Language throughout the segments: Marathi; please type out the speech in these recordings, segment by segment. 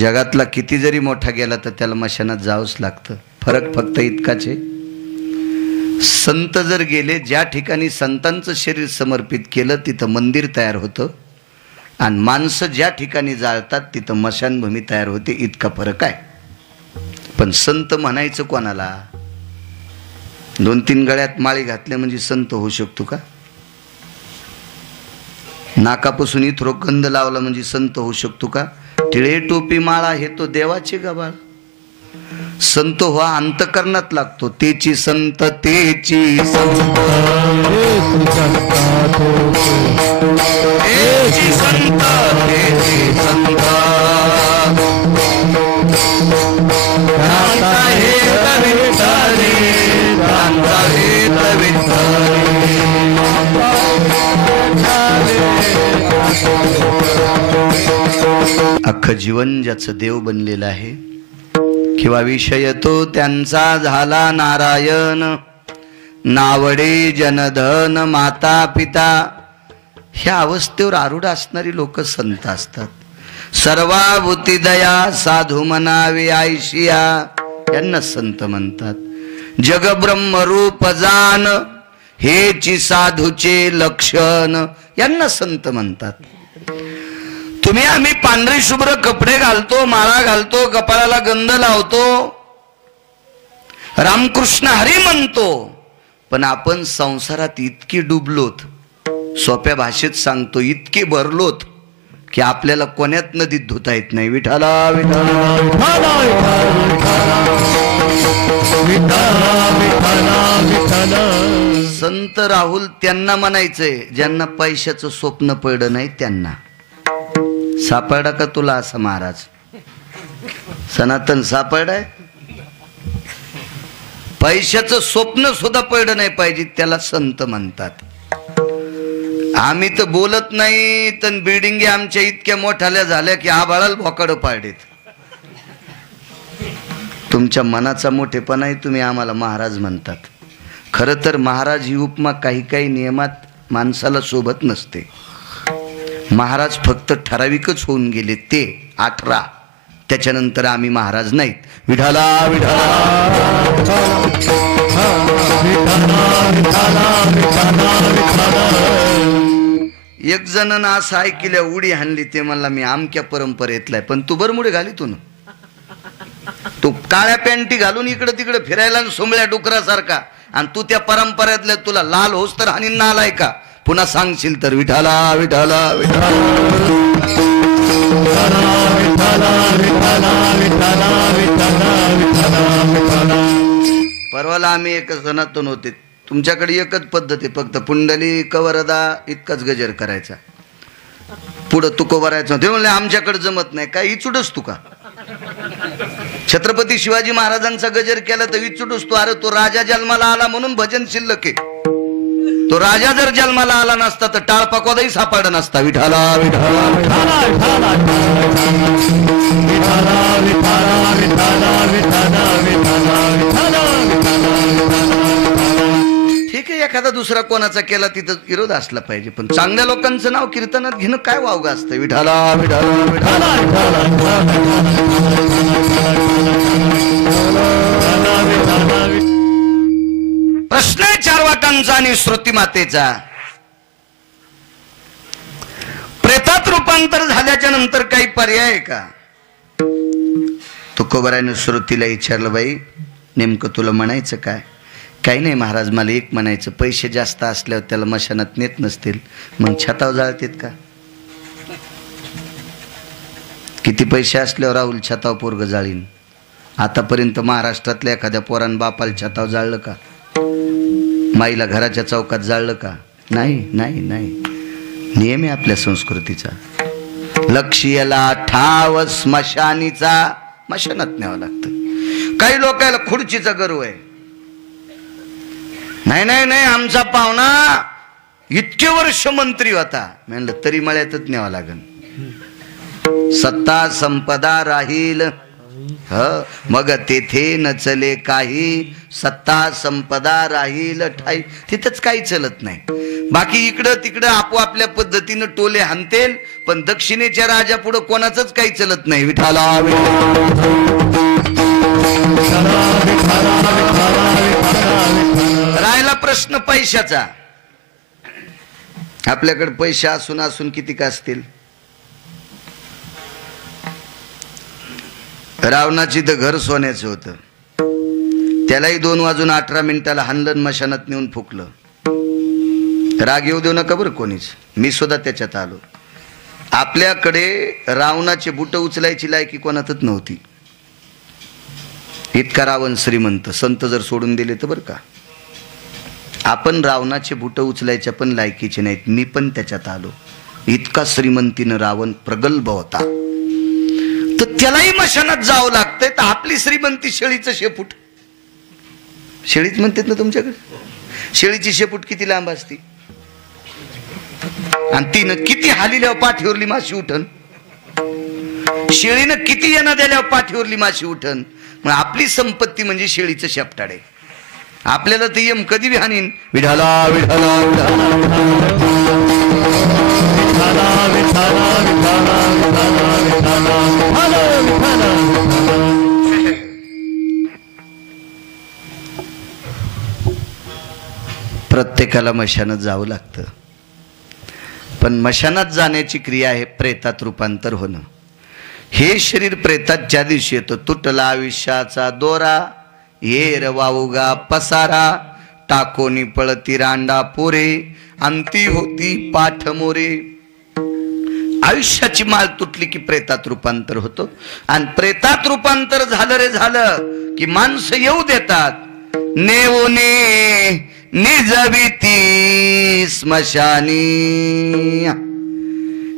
जगातला किती जरी मोठा गेला तर त्याला मशानात जावंच लागतं. फरक फक्त इतकाच आहे, संत जर गेले ज्या ठिकाणी संतांचं शरीर समर्पित केलं तिथं मंदिर तयार होतं, आणि माणसं ज्या ठिकाणी जाळतात तिथं मशानभूमी तयार होते. इतका फरक आहे. पण संत म्हणायचं कोणाला? 2-3 गळ्यात माळी घातल्या म्हणजे संत होऊ शकतो का? नाकापासून इथरो गंध लावला म्हणजे संत होऊ शकतो का? टिळे टोपी माळा हे तो देवाचे गबाळ. संत व्हा अंतकरणात लागतो. तेची संत तेची संत तेची संत तेची संत कांता हे विठ्ठली कांता हे विठ्ठली. अख्खं जीवन ज्याचं देव बनलेलं आहे किंवा विषय तो त्यांचा झाला नारायण, नावडे जनधन माता पिता, ह्या अवस्थेवर आरूढ असणारी लोक संत असतात. सर्वाभूती दया साधू मनावे आयशिया, यांना संत म्हणतात. जगब्रह्मरूप जान हेची साधूचे लक्षण, यांना संत म्हणतात. तुम्ही आम्ही पांढरी शुभ्र कपडे घालतो, माळा घालतो, कपाळाला गंध लावतो, रामकृष्ण हरी म्हणतो, पण आपण संसारात इतके डुबलोत, सोप्या भाषेत सांगतो इतके भरलोत की आपल्याला कोण्यात नदीत धुता येत नाही. विठाला विठाला विठाला विठाला विठाला. संत राहुल त्यांना म्हणायचंय ज्यांना पैशाचं स्वप्न पडलं नाही त्यांना. सापडा का तुला असं महाराज? सनातन सापडाय? पैशाचं स्वप्न सुद्धा पडलं नाही पाहिजे त्याला संत म्हणतात. आम्ही तर बोलत नाही तर बिल्डिंग आमच्या इतक्या मोठ्याल्या झाल्या की आबाळाला भोकाड पाडीत. तुमच्या मनाचा मोठेपणा आहे, तुम्ही आम्हाला महाराज म्हणतात. खरं तर महाराज ही उपमा काही काही नियमात माणसाला शोभत नसते. महाराज फक्त ठराविकच होऊन गेले ते 18, त्याच्यानंतर आम्ही महाराज नाहीत. विठाला विठाला. एक जणांना असं ऐकल्या उडी हाणली, ते म्हणला मी आमक्या परंपरेतलाय. पण तू बरमुडे घाली तू तू काळ्या पॅन्टी घालून इकडे तिकडे फिरायला सोमळ्या डुकरासारखा, आणि तू त्या परंपरेतल्या तुला लाल होस तर आणि नालाय का पुन्हा सांगशील तर. विठाला विठाला विठाला. परवाला आम्ही एकच सनातन होते, तुमच्याकडे एकच पद्धत आहे, फक्त पुंडली कवरदा इतकाच गजर करायचा, पुढं तुकोबरायचं. ते म्हणले आमच्याकडे जमत नाही. काय इचुडस तू का? छत्रपती शिवाजी महाराजांचा गजर केला तर इचुडस तू? अरे तो राजा जन्माला आला म्हणून भजन शिल्लक आहे. तो राजा जर जन्माला आला नसता तर टाळपाकोदाही सापडला नसता. विठाला विठाला विठाला विठाला विठाला विठाला विठाला विठाला. ठीक आहे, एखादा दुसरा कोणाचा केला तिथं विरोध असला पाहिजे, पण चांगल्या लोकांचं नाव कीर्तनात घेणं काय वावगं असतं. विठाला विठाला विठाला विठाला. प्रश्न आहे चार्वाकांचा आणि श्रुती मातेचा. प्रेतात रूपांतर झाल्याच्या नंतर काही पर्याय आहे का? तुकोबरायनं श्रुतीला विचारलं, बाई नेमकं तुला म्हणायचं काय? काही नाही महाराज, मला एक म्हणायचं, पैसे जास्त असल्यावर त्याला मशानात नेत नसतील मग छताव जाळतेत का? किती पैसे असल्यावर राहुल छताव पोरग जाळीन? आतापर्यंत महाराष्ट्रातल्या एखाद्या पोरान बापाला छताव जाळलं का? माईला घराच्या चौकात जाळलं का? नाही नाही नाही. नियम आहे आपल्या संस्कृतीचा. लक्ष्याला ठाव स्मशानीचा, मशानात न्यावं लागतं. काही लोकांना खुर्चीचा गर्व आहे. नाही नाही नाही, आमचा पाहुणा इतके वर्ष मंत्री होता. म्हणलं तरी मळ्यातच न्यावं लागेल. सत्ता संपदा राहील मग तेथे नचले काही, सत्ता संपदा राहील ठाई. तिथंच काही चलत नाही. बाकी इकडं तिकडं आपोआपल्या पद्धतीनं टोले हाणतेल, पण दक्षिणेच्या राजा पुढं कोणाचंच काही चलत नाही. विठाला राहिला प्रश्न पैशाचा. आपल्याकडे पैसे असून असून किती का असतील. रावणाची तर घर सोन्याचं होतं, त्यालाही 2:18 हाणलं, मशानात नेऊन फुकलं. राग येऊ देऊ नका बरं कोणीच, मी सुद्धा त्याच्यात आलो. आपल्याकडे रावणाचे बुट उचलायची लायकी कोणातच नव्हती. इतका रावण श्रीमंत, संत जर सोडून दिले तर बरं का. आपण रावणाचे बुट उचलायच्या पण लायकीचे नाहीत, मी पण त्याच्यात आलो. इतका श्रीमंतीनं रावण प्रगल्भ होता, तर त्यालाही मशानात जावं लागतंय. तर आपली श्रीमंती शेळीचं शेपूट. शेळीच म्हणतात ना तुमच्याकडे. शेळीची शेपूट किती लांब असते, आणि तिनं किती हालिल्यावर पाठीवरली माशी उठन. शेळीनं किती येणं दिल्यावर पाठीवरली माशी उठन. मग आपली संपत्ती म्हणजे शेळीचं शेपटाड आहे. आपल्याला ते यम कधी बी हानीन. विठाला विठाला प्रत्येकाला मशानात जावं लागतं, पण मशानात जाण्याची क्रिया आहे प्रेतात रूपांतर होणं. हे शरीर प्रेतात ज्या दिवशी येतं, तुटला आयुष्याचा दोरा, येर वाऊगा पसारा, टाकोनी पळती रांडा पोरे, अंती होती पाठ मोरे. आयुष्याची माळ तुटली की प्रेतात रूपांतर होतं, आणि प्रेतात रूपांतर झालं रे झालं की माणसं येऊ देतात. नेवोने निजविती स्मशानी,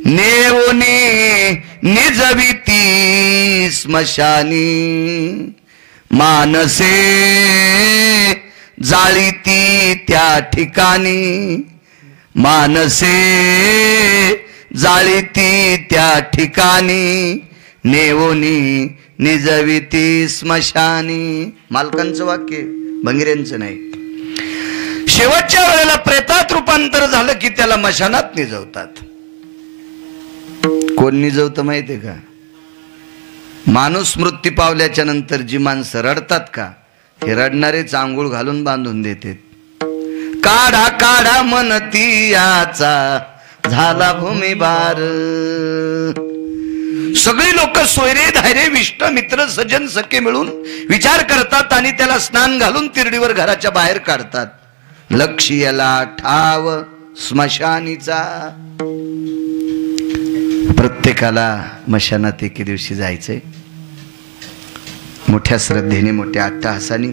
नेवोने निजविती स्मशानी, मानसे जाळीती त्या ठिकाणी, मानसे जाळीती त्या ठिकाणी, नेवोनी निजविती स्मशानी. मालकांचं वाक्य, भंगिऱ्यांचं नाही. शेवटच्या वेळेला प्रेतात रूपांतर झालं की त्याला मशानात निजवतात. कोण निजवतं माहितीये का? माणूस मृत्यू पावल्याच्या नंतर जी माणसं रडतात का, हे रडणारेच आंघोळ घालून बांधून देतात. काढा काढा म्हणती याचा झाला भूमिभार. सगळी लोक सोयरे धायरे विष्ट मित्र सज्जन सखे मिळून विचार करतात आणि त्याला स्नान घालून तिरडीवर घराच्या बाहेर काढतात. लक्ष याला ठाव स्मशानीचा. प्रत्येकाला मशानात एके दिवशी जायचंय. मोठ्या श्रद्धेने, मोठ्या अट्टहासाने,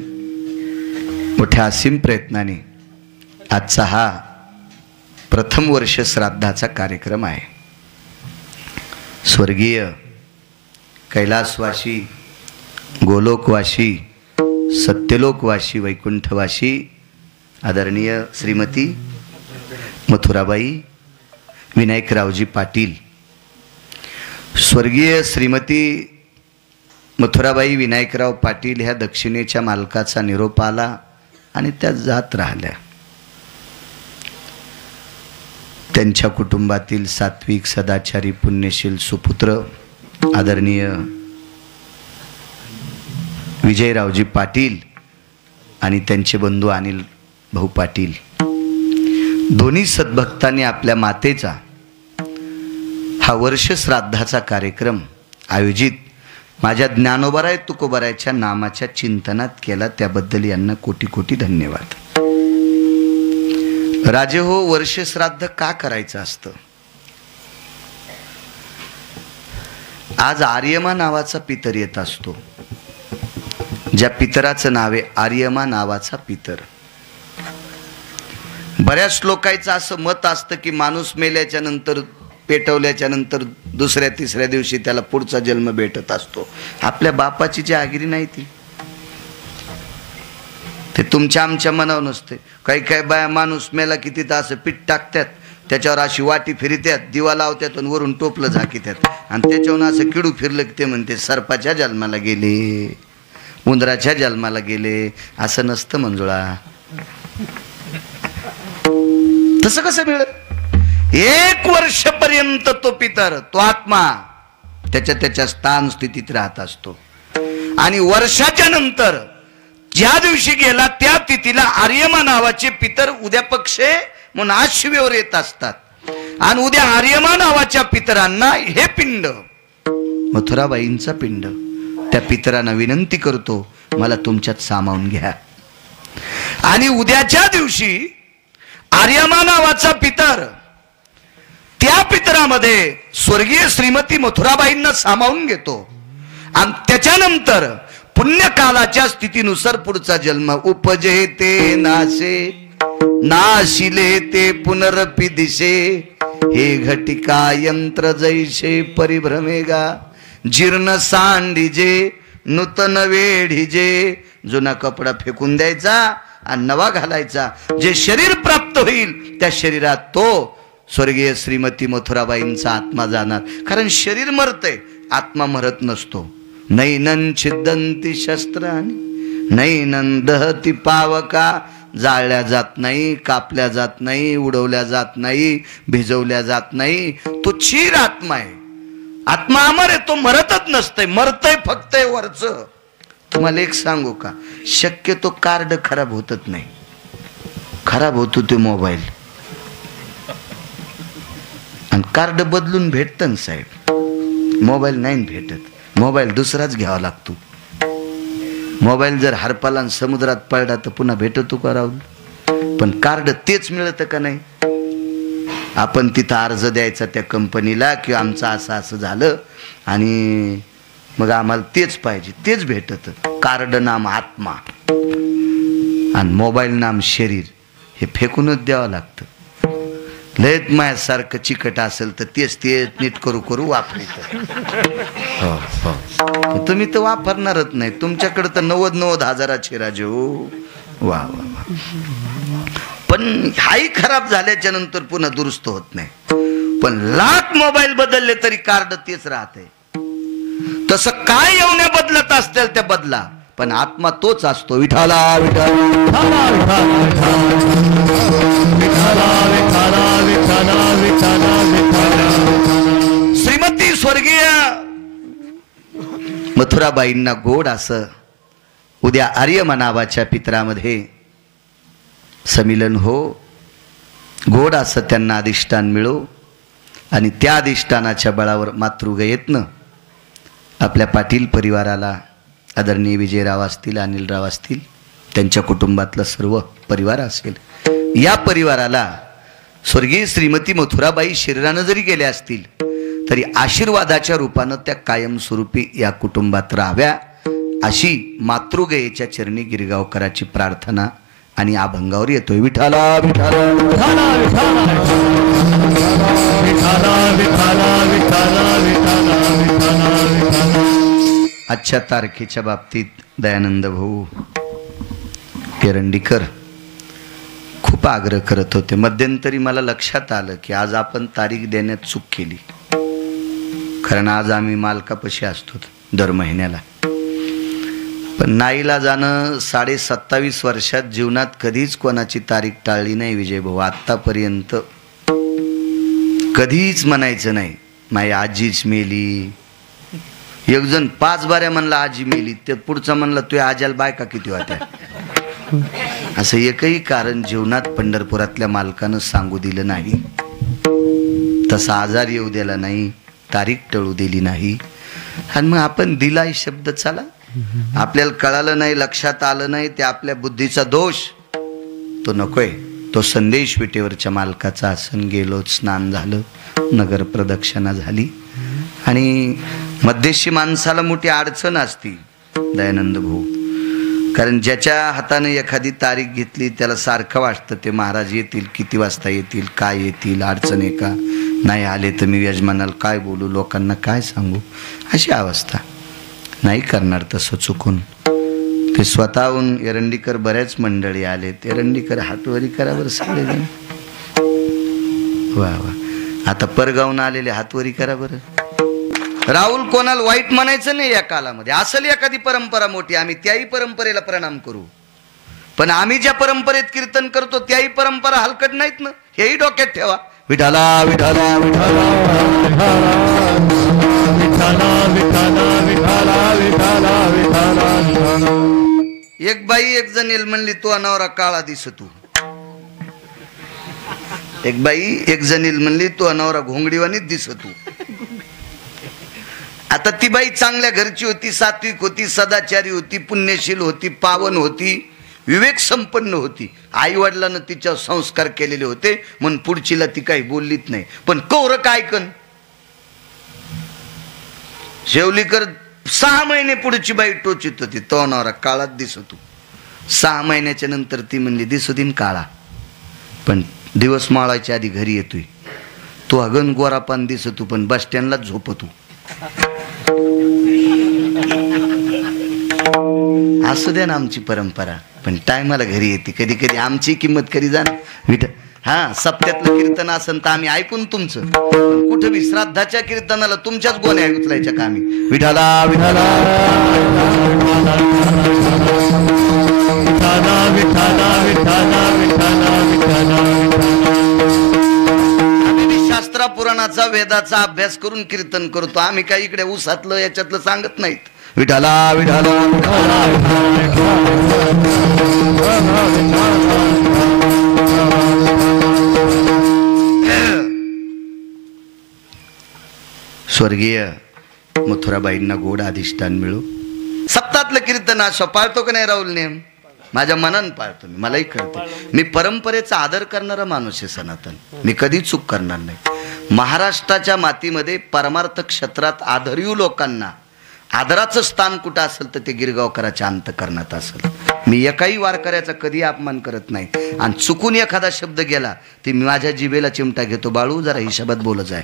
मोठ्या असीम प्रयत्नाने आजचा हा प्रथम वर्ष श्राद्धाचा कार्यक्रम आहे. स्वर्गीय कैलासवासी, गोलोकवासी, सत्यलोकवासी, वैकुंठवासी आदरणीय श्रीमती मथुराबाई विनायकरावजी पाटील, स्वर्गीय श्रीमती मथुराबाई विनायकराव पाटील ह्या दक्षिणेच्या मालकाचा निरोप आला आणि त्या जात राहिल्या. त्यांच्या कुटुंबातील सात्विक सदाचारी पुण्यशील सुपुत्र आदरणीय विजयरावजी पाटील आणि त्यांचे बंधू अनिल भाऊ पाटील, दोन्ही सद्भक्तांनी आपल्या मातेचा हा वर्ष श्राद्धाचा कार्यक्रम आयोजित माझ्या ज्ञानोबाराय तुकोबारायच्या नामाच्या चिंतनात केला. त्याबद्दल यांना कोटी कोटी धन्यवाद. राजे हो, वर्ष श्राद्ध का करायचं असतं? आज आर्यमा नावाचा पितर येत असतो. ज्या पितराचं नाव आहे आर्यमा नावाचा पितर. बऱ्याच लोकांचं असं मत असतं की माणूस मेल्याच्या नंतर, पेटवल्याच्या नंतर दुसऱ्या तिसऱ्या दिवशी त्याला पुढचा जन्म भेटत असतो. आपल्या बापाची जी आगिरी नाही ती, ते तुमच्या आमच्या मनावर नसते. काही काही बाया माणूस मेला की तिथं असं पीठ टाकतात, त्याच्यावर अशी वाटी फिरत्यात, दिवा लावतात आणि वरून टोपलं झाकीतात, आणि त्याच्यावरून असं किडू फिरलं की ते म्हणते सर्पाच्या जन्माला गेले, उंदराच्या जन्माला गेले. असं नसतं मंजुळा. तसं कसं मिळत? 1 वर्षपर्यंत तो पितर, तो आत्मा त्याच्या स्थान स्थितीत राहत असतो आणि वर्षाच्या नंतर ज्या दिवशी गेला त्या तिथीला आर्यमा नावाचे पितर उद्या पक्षे म्हणून आश्वेवर येत असतात आणि उद्या आर्यमा नावाच्या पितरांना हे पिंड, मथुराबाईंचा पिंड, त्या पितरांना विनंती करतो मला तुमच्यात सामावून घ्या. आणि उद्याच्या दिवशी आर्यमा नावाचा पितर त्या पितरामध्ये स्वर्गीय श्रीमती मथुराबाईंना सामावून घेतो आणि त्याच्यानंतर पुण्यकालाच्या स्थितीनुसार पुढचा जन्म उपजे ते नाशे, नाशिले ते पुनरपि दिशे, हे घटिका यंत्र जैसे परिभ्रमेगा, जीर्ण सांडीजे नूतन वेढीजे. जुना कपडा फेकून द्यायचा आणि नवा घालायचा. जे शरीर प्राप्त होईल त्या शरीरात तो स्वर्गीय श्रीमती मथुराबाईंचा आत्मा जाणार. कारण शरीर मरतय, आत्मा मरत नसतो. नैनन छिद्दंती शस्त्रांनी नैनन दहती पावका, जाळल्या जात नाही, कापल्या जात नाही, उडवल्या जात नाही, भिजवल्या जात नाही. तो चीर आत्मा आहे. आत्मा अमर आहे, तो मरतच नसतंय, मरतय फक्त वरच. तुम्हाला एक सांगू का, शक्यतो कार्ड खराब होतच नाही, खराब होतो ते मोबाईल. आणि कार्ड बदलून भेटत ना साहेब, मोबाईल नाही भेटत. मोबाईल दुसराच घ्यावा लागतो. मोबाईल जर हरपाला समुद्रात पडला तर पुन्हा भेटतो का राहुल? पण कार्ड तेच मिळतं का नाही? आपण तिथं अर्ज द्यायचा त्या कंपनीला की आमचं असं असं झालं आणि मग आम्हाला तेच पाहिजे, तेच भेटत. कार्ड नाम आत्मा आणि मोबाईल नाम शरीर, हे फेकूनच द्यावं लागतं. लयत माझ्यासारखं चिकट असेल तर तेच ते नीट करू करू वापरायचं. हो हो, तुम्ही तर वापरणारच नाही. तुमच्याकडे तर 90 हजाराची राजे हो. वा वा वा. पण हाही खराब झाल्याच्या नंतर पुन्हा दुरुस्त होत नाही. पण लाख मोबाईल बदलले तरी कार्ड तेच राहते. तसं काय येऊन बदलत असतील त्या बदला, पण आत्मा तोच असतो. विठाला श्रीमती स्वर्गीय मथुराबाईंना गोड असं उद्या आर्यमा नावाच्या पितरामध्ये समिलन हो, गोड असं त्यांना अधिष्ठान मिळो आणि त्या अधिष्ठानाच्या बळावर मातृगयेतनं आपल्या पाटील परिवाराला, आदरणीय विजयराव असतील, अनिलराव असतील, त्यांच्या कुटुंबातला सर्व परिवार असेल, या परिवाराला स्वर्गीय श्रीमती मथुराबाई शरीरानं जरी गेल्या असतील तरी आशीर्वादाच्या रूपानं त्या कायमस्वरूपी या कुटुंबात राहाव्या, अशी मातृगयेच्या चरणी गिरगावकराची प्रार्थना आणि अभंगावर येतोय. विठाला विठाला विठाला विठाला. आजच्या तारखेच्या बाबतीत दयानंद भाऊ एरंडीकर खूप आग्रह करत होते. मध्यंतरी मला लक्षात आलं की आज आपण तारीख देण्यात चूक केली. कारण आज आम्ही मालकापाशी असतो दर महिन्याला. पण नाईला जाणं 27.5 वर्षात जीवनात कधीच कोणाची तारीख टाळली नाही विजय भाऊ. आत्तापर्यंत कधीच म्हणायचं नाही माझी आजीच मेली. एक जण 5 बाऱ्या म्हणला आजी मेली, ते पुढचा म्हणला तुझ्या आज्याला बायका किती होत्या. असं एकही कारण जीवनात पंढरपुरातल्या मालकानं सांगू दिलं नाही. तसा आजार येऊ दिला नाही, तारीख टळू दिली नाही. आणि मग आपण दिलाय शब्द, चला आपल्याला कळालं नाही, लक्षात आलं नाही, ते आपल्या बुद्धीचा दोष. तो नकोय. तो संदेश विटेवरच्या मालकाचा आसन गेलो, स्नान झालं, नगर प्रदक्षिणा झाली. आणि मध्येशी माणसाला मोठी अडचण असती दयानंद भाऊ. कारण ज्याच्या हाताने एखादी तारीख घेतली त्याला सारखं वाटतं ते महाराज येतील, किती वाजता येतील, काय येतील, अडचण आहे का, नाही आले तर मी यजमानाला काय बोलू, लोकांना काय सांगू, अशी अवस्था. नाही करणार तसं चुकून. ते स्वतःहून एरंडीकर बऱ्याच मंडळी आले. एरंडीकर हातवरी करा बरं सगळे जण. वा वा. आता परगावून आलेले हातवरी करा बरं. राहुल कोणाला वाईट म्हणायचं नाही या कालामध्ये. असेल एखादी परंपरा मोठी, आम्ही त्याही परंपरेला प्रणाम करू. पण आम्ही ज्या परंपरेत कीर्तन करतो त्याही परंपरा हलकट नाहीत ना, हेही डोक्यात ठेवा. विठाला विठाला विठाला विठाला विठाला विठाला विठाला विठाला. एक बाई एक जण येईल म्हणली तू अनावरा काळा दिसतो. एक बाई एक जण येईल म्हणली तू अनावरा घोंगडीवानीच दिसतो. आता ती बाई चांगल्या घरची होती, सात्विक होती, सदाचारी होती, पुण्यशील होती, पावन होती, विवेक संपन्न होती. आई वडिलांना तिच्यावर संस्कार केलेले होते म्हणून पुढचीला ती काही बोललीच नाही. पण कौर काय कन शेवलीकर 6 महिने पुढची बाई टोचित होती, तो नवरा काळात दिसतो. 6 महिन्याच्या नंतर ती म्हणली दिसू दिन काळा, पण दिवस माळायच्या आधी घरी येतोय. तो अगन गोरापान दिसतो पण बस स्टँडलाच झोपतो. असू द्या ना आमची परंपरा, पण टायमाला घरी येते. कधी कधी आमची किंमत करी जा ना विठ. हा, सप्त्यातलं कीर्तन असन तर आम्ही ऐकून तुमचं, कुठं बी श्राद्धाच्या कीर्तनाला तुमच्याच गोण्या उचलायच्या का आम्ही. विठाला विठाला आम्ही शास्त्रा पुराणाचा वेदाचा अभ्यास करून कीर्तन करतो. आम्ही काही इकडे उसातलं याच्यातलं सांगत नाहीत. विठाला विठाला स्वर्गीय मथुराबाईंना गोड अधिष्ठान मिळो. सप्तातलं कीर्तन असं पाळतो का नाही राहुल नेम? माझ्या मनानं पाळतो मी, मलाही कळतं. मी परंपरेचा आदर करणारा माणूस आहे सनातन, मी कधी चूक करणार नाही. महाराष्ट्राच्या मातीमध्ये परमार्थ क्षेत्रात आदरीव लोकांना आदराचं स्थान कुठं असेल तर ते गिरगावकराच्या अंतकरणात असेल. मी एकाही वारकऱ्याचा कधी अपमान करत नाही. आणि चुकून एखादा शब्द गेला ते मी माझ्या जिभेला चिमटा घेतो, बाळू जरा हिशोबात बोलत आहे.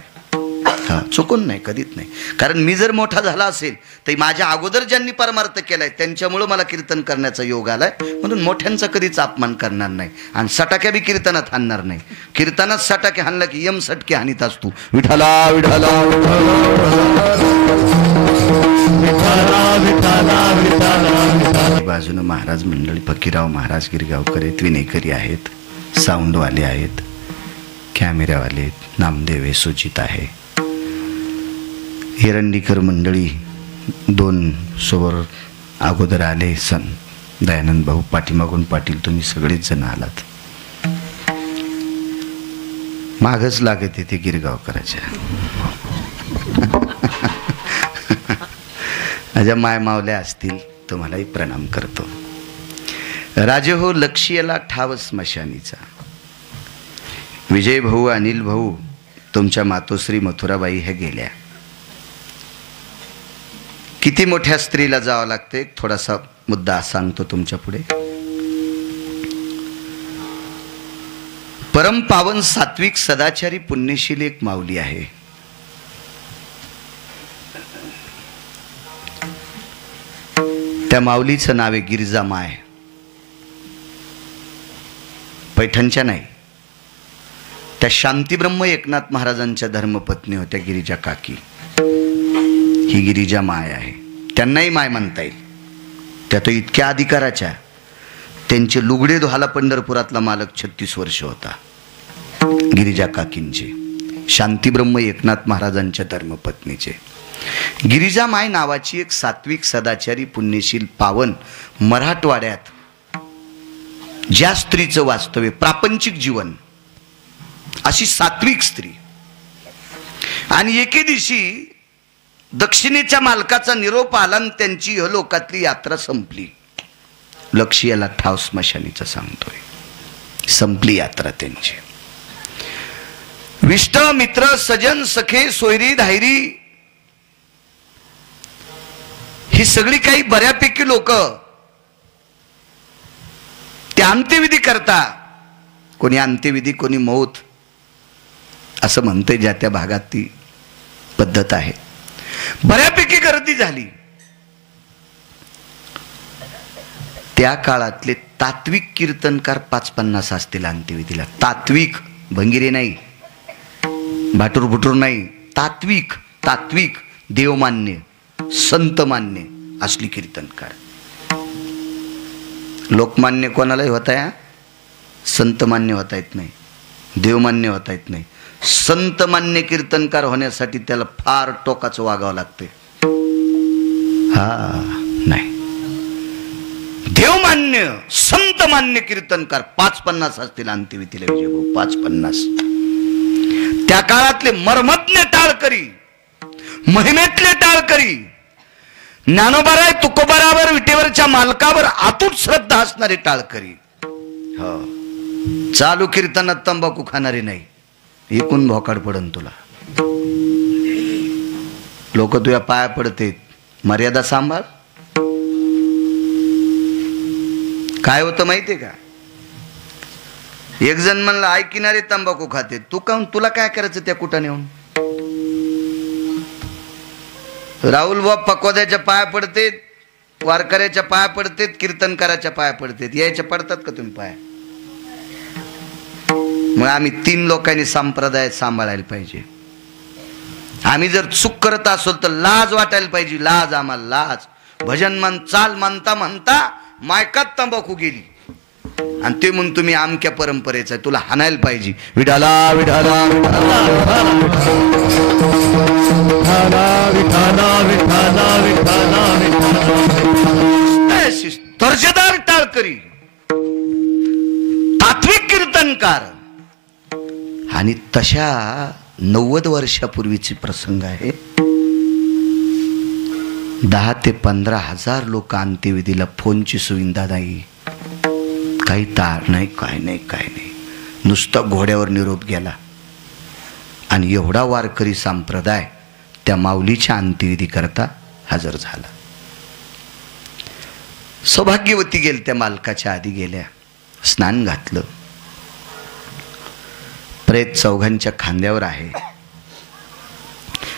हा, चुकून नाही, कधीच नाही. कारण मी जर मोठा झाला असेल तर माझ्या अगोदर ज्यांनी परमार्थ केलाय त्यांच्यामुळं मला कीर्तन करण्याचा योग आलाय, म्हणून मोठ्यांचा कधीच अपमान करणार नाही. आणि सटाक्या बी कीर्तनात हाणणार नाही. कीर्तनात सटाके हाणला की यम सटके हानीत असतो. विठाला विठाला बाजूनं महाराज मंडळी, फकीराव महाराज गिरगावकर आहेत, विनेकरी आहेत, साऊंडवाले आहेत, कॅमेरावाले आहेत, नामदेव आहे, सुजित आहे, हिरंडीकर मंडळी 2 सोबत अगोदर आले. सन दयानंद भाऊ, पाठीमागून पाटील, तुम्ही सगळेच जण आलात. मागच लागत येते गिरगावकराच्या. माझ्या माय मावल्या असतील तुम्हालाही प्रणाम करतो. राजे हो लक्ष्यला ठाव स्मशानीचा. विजय भाऊ, अनिल भाऊ, तुमच्या मातोश्री मथुराबाई हे गेल्या. किती मोठ्या स्त्रीला जावं लागते, थोडासा मुद्दा सांगतो तुमच्या पुढे. परम पावन सात्विक सदाचारी पुण्यशील एक माऊली आहे. त्या माऊलीचं नाव आहे गिरिजा माय. पैठणच्या नाही, त्या शांतीब्रह्म एकनाथ महाराजांच्या धर्मपत्नी होत्या गिरिजा काकी. ही गिरिजा माय आहे. त्यांनाही माय म्हणता येईल. त्या तो इतक्या अधिकाराच्या, त्यांचे लुगडे धुवायला पंढरपुरातला मालक 36 वर्ष होता. गिरिजा काकींचे, शांतीब्रह्म एकनाथ महाराजांच्या धर्मपत्नीचे. गिरिजा माय नावाची एक सात्विक सदाचारी पुण्यशील पावन मराठवाड्यात ज्या स्त्रीचं वास्तव्य, प्रापंचिक जीवन, अशी सात्विक स्त्री. आणि एके दिवशी दक्षिणेच्या मालकाचा निरोप आला आणि त्यांची लोकातली यात्रा संपली. लक्ष्याला ठाव स्मशानीचं सांगतोय, संपली यात्रा त्यांची. विष्ट मित्र सजन सखे सोयरी धायरी ही सगळी काही बऱ्यापैकी लोक ते अंत्यविधी करता. कोणी अंत्यविधी, कोणी मौत असं म्हणते. ज्या त्या भागात ती पद्धत आहे. बऱ्यापैकी गर्दी झाली. त्या काळातले तात्विक कीर्तनकार 5-50 असतील अंत्यविधीला. तात्विक, भंगिरे नाही, भाटूर भुटूर नाही, तात्विक, तात्विक, देवमान्य, संतमान्य असली कीर्तनकार. लोकमान्य कोणालाही होता या, संत मान्य होता येत नाही, देवमान्य होता येत नाही. संत मान्य कीर्तनकार होण्यासाठी त्याला फार टोकाचं वागावं लागते. हा नाही, देवमान्य संत मान्य कीर्तनकार 5-50 असतील अंत्यविधीला विजय भाऊ, 5-50. त्या काळातले मर्मज्ञ टाळकरी, महिमेतले टाळकरी, ज्ञानोबाराय तुकोबारावर विटेवरच्या मालकावर अतूट श्रद्धा असणारे टाळकरी. हो, चालू कीर्तनात तंबाखू खाणारे नाही, एकूण भोकाड पडन तुला. लोक तुझ्या पाया पडते, मर्यादा सांभाळ. काय होतं माहितीये का, एक जण म्हणला ऐकिणारे तंबाखू खाते, तू काहून, तुला काय करायचं त्या कुठं नेऊन. राहुल बाब पकोद्याच्या पाया पडतेत, वारकऱ्याच्या पाया पडतेत, कीर्तनकाराच्या पाया पडतेत, यायच्या पडतात का तुम्ही पाया. मग आम्ही 3 लोकांनी संप्रदाय सांभाळायला पाहिजे. आम्ही जर चूक करत असलो तर लाज वाटायला पाहिजे, लाज, आम्हाला लाज. भजन मन चाल म्हणता म्हणता मायकात तंबाखू गेली आणि ते म्हणून तुम्ही आमक्या परंपरेचा, तुला हाणायला पाहिजे. विठाला विठाला विठाला दर्जेदार टाळकरी, तात्विक कीर्तनकार. आणि तशा 90 वर्षापूर्वीचे प्रसंग आहे. 10 ते 15 हजार लोक अंत्यविधीला, फोनची सुविधा नाही, काही तार नाही, काय नाही, काय नाही, नुसता घोड्यावर निरोप गेला. आणि एवढा वारकरी संप्रदाय त्या माऊलीच्या अंत्यविधी करता हजर झाला. सौभाग्यवती गेल, त्या मालकाच्या आधी गेल्या, स्नान घातलं. प्रेत चौघांच्या खांद्यावर आहे